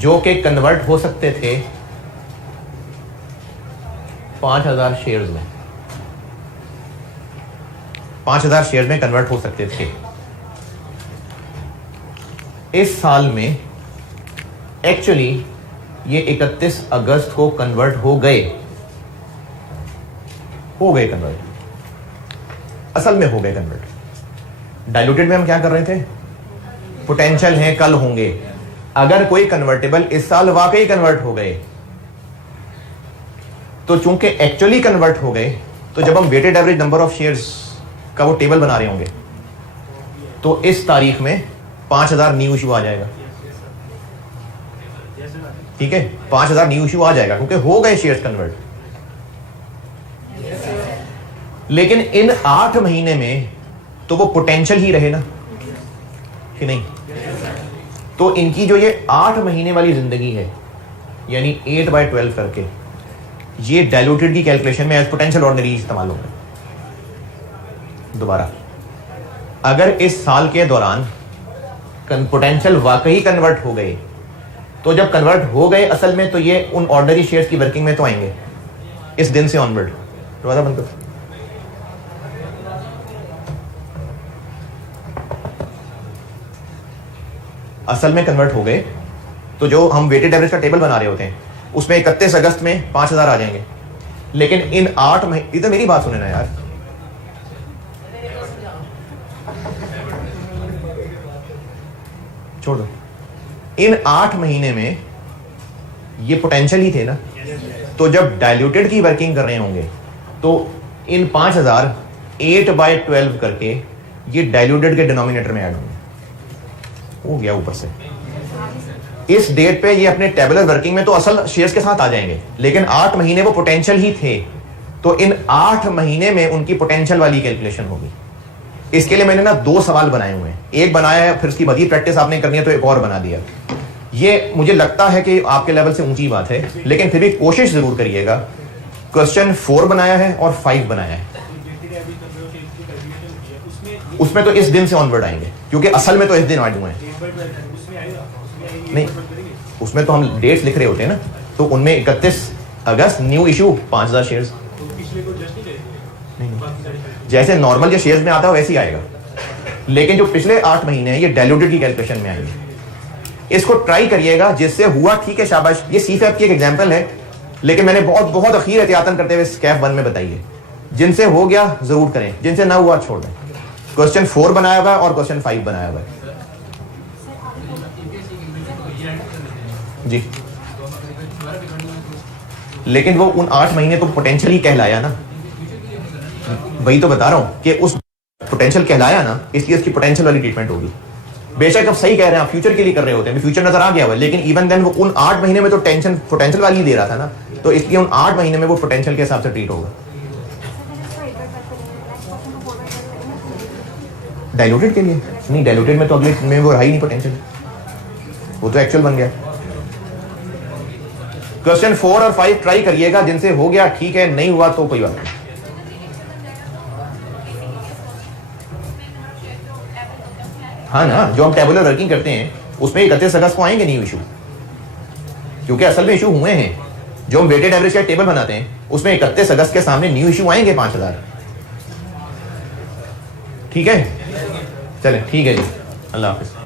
जो कि कन्वर्ट हो सकते थे 5,000 शेयर्स में। 5,000 शेयर में कन्वर्ट हो सकते थे। इस साल में एक्चुअली ये 31 अगस्त को कन्वर्ट हो गए कन्वर्ट, असल में हो गए कन्वर्ट। डाइल्यूटेड में हम क्या कर रहे थे? पोटेंशियल हैं, कल होंगे। अगर कोई कन्वर्टेबल इस साल वाकई कन्वर्ट हो गए तो चूंकि एक्चुअली कन्वर्ट हो गए, तो जब हम weighted average number of shares का वो टेबल बना रहे होंगे तो इस तारीख में 5,000 न्यू इशू आ जाएगा। ठीक है, 5,000 न्यू इशू आ जाएगा क्योंकि हो गए शेयर्स कन्वर्ट। लेकिन इन 8 महीने में तो वो पोटेंशियल ही रहे ना, कि नहीं? तो इनकी जो ये 8 महीने वाली जिंदगी है, यानी 8/12 करके, ये डाइल्यूटेड की कैलकुलेशन में एज पोटेंशियल ऑर्डिनरी इस्तेमाल होगा। दोबारा, अगर इस साल के दौरान पोटेंशियल वाकई कन्वर्ट हो गए, तो जब कन्वर्ट हो गए असल में, तो ये उन ऑर्डिनरी शेयर्स की वर्किंग में तो आएंगे इस दिन से ऑनवर्ड। दोबारा बंद करो। असल में कन्वर्ट हो गए तो जो हम वेटेड एवरेज का टेबल बना रहे होते हैं उसमें 31 अगस्त में 5,000 आ जाएंगे। लेकिन इन 8 महीने, इधर मेरी बात सुने ना यार, छोड़ दो। इन 8 महीने में ये पोटेंशियल ही थे ना, तो जब डाइल्यूटेड की वर्किंग कर रहे होंगे तो इन 5,000 8/12 करके ये डाइल्यूटेड के डिनोमिनेटर में ऐड होंगे। हो गया ऊपर से। इस डेट पे ये अपने टेबुलर वर्किंग में तो असल शेयर्स के साथ आ जाएंगे, लेकिन 8 महीने वो पोटेंशियल ही थे, तो इन 8 महीने में उनकी पोटेंशियल वाली कैलकुलेशन होगी। इसके लिए मैंने ना 2 सवाल बनाए हुए हैं, एक बनाया है, फिर उसकी मजीद प्रैक्टिस आपने करनी है तो एक और बना दिया। ये मुझे लगता है कि आपके लेवल से ऊंची बात है, लेकिन फिर भी कोशिश जरूर करिएगा। क्वेश्चन 4 बनाया है और 5 बनाया है, उसमें तो इस दिन से ऑनवर्ड आएंगे, क्योंकि असल में तो इस दिन ऐड हुए हैं। नहीं, उसमें तो हम डेट्स लिख रहे होते हैं ना, तो उनमें 31 अगस्त न्यू इशू 5,000 शेयर्स। जैसे नॉर्मल जो शेयर्स में आता है वैसे ही आएगा, लेकिन जो पिछले 8 महीने हैं ये डाइल्यूटेड की कैलकुलेशन में आएंगे। इसको ट्राई करिएगा, जिससे हुआ ठीक है, शाबाश। ये सीफैप की एक एग्जांपल है, लेकिन मैंने बहुत अखीर एहतियातन करते हुए स्कैफ 1 में बताइए। जिनसे हो गया जरूर करें, जिनसे ना हुआ छोड़ दें। क्वेश्चन 4 बनाया हुआ है और क्वेश्चन 5 बनाया हुआ है जी। लेकिन वो उन 8 महीने तो पोटेंशियली कहलाया ना, वही तो बता रहा हूं कि उस पोटेंशियल कहलाया ना, इसलिए उसकी पोटेंशियल वाली ट्रीटमेंट होगी। बेशक आप सही कह रहे हैं, आप फ्यूचर के लिए कर रहे होते हैं, फ्यूचर नजर आ गया हुआ, लेकिन इवन देन वो उन 8 महीने में तो टेंशन पोटेंशियल वाली ही दे रहा था ना, तो इसलिए उन 8 महीने में वो पोटेंशियल के हिसाब से ट्रीट होगा। डाइल्यूटेड के लिए नहीं, डाइल्यूटेड में तो अगले में वो रहा ही नहीं पोटेंशियल, वो तो एक्चुअल बन गया। क्वेश्चन 4 और 5 ट्राई करिएगा, जिनसे हो गया ठीक है, नहीं हुआ तो कोई बात नहीं। हाँ ना, जो हम टेबुलर वर्किंग करते हैं उसमें 31 अगस्त को आएंगे न्यू इशू, क्योंकि असल में इशू हुए हैं। जो हम वेटेड एवरेज का टेबल बनाते हैं उसमें 31 अगस्त के सामने न्यू इशू आएंगे 5000। ठीक है, चलें ठीक है जी, अल्लाह हाफिज।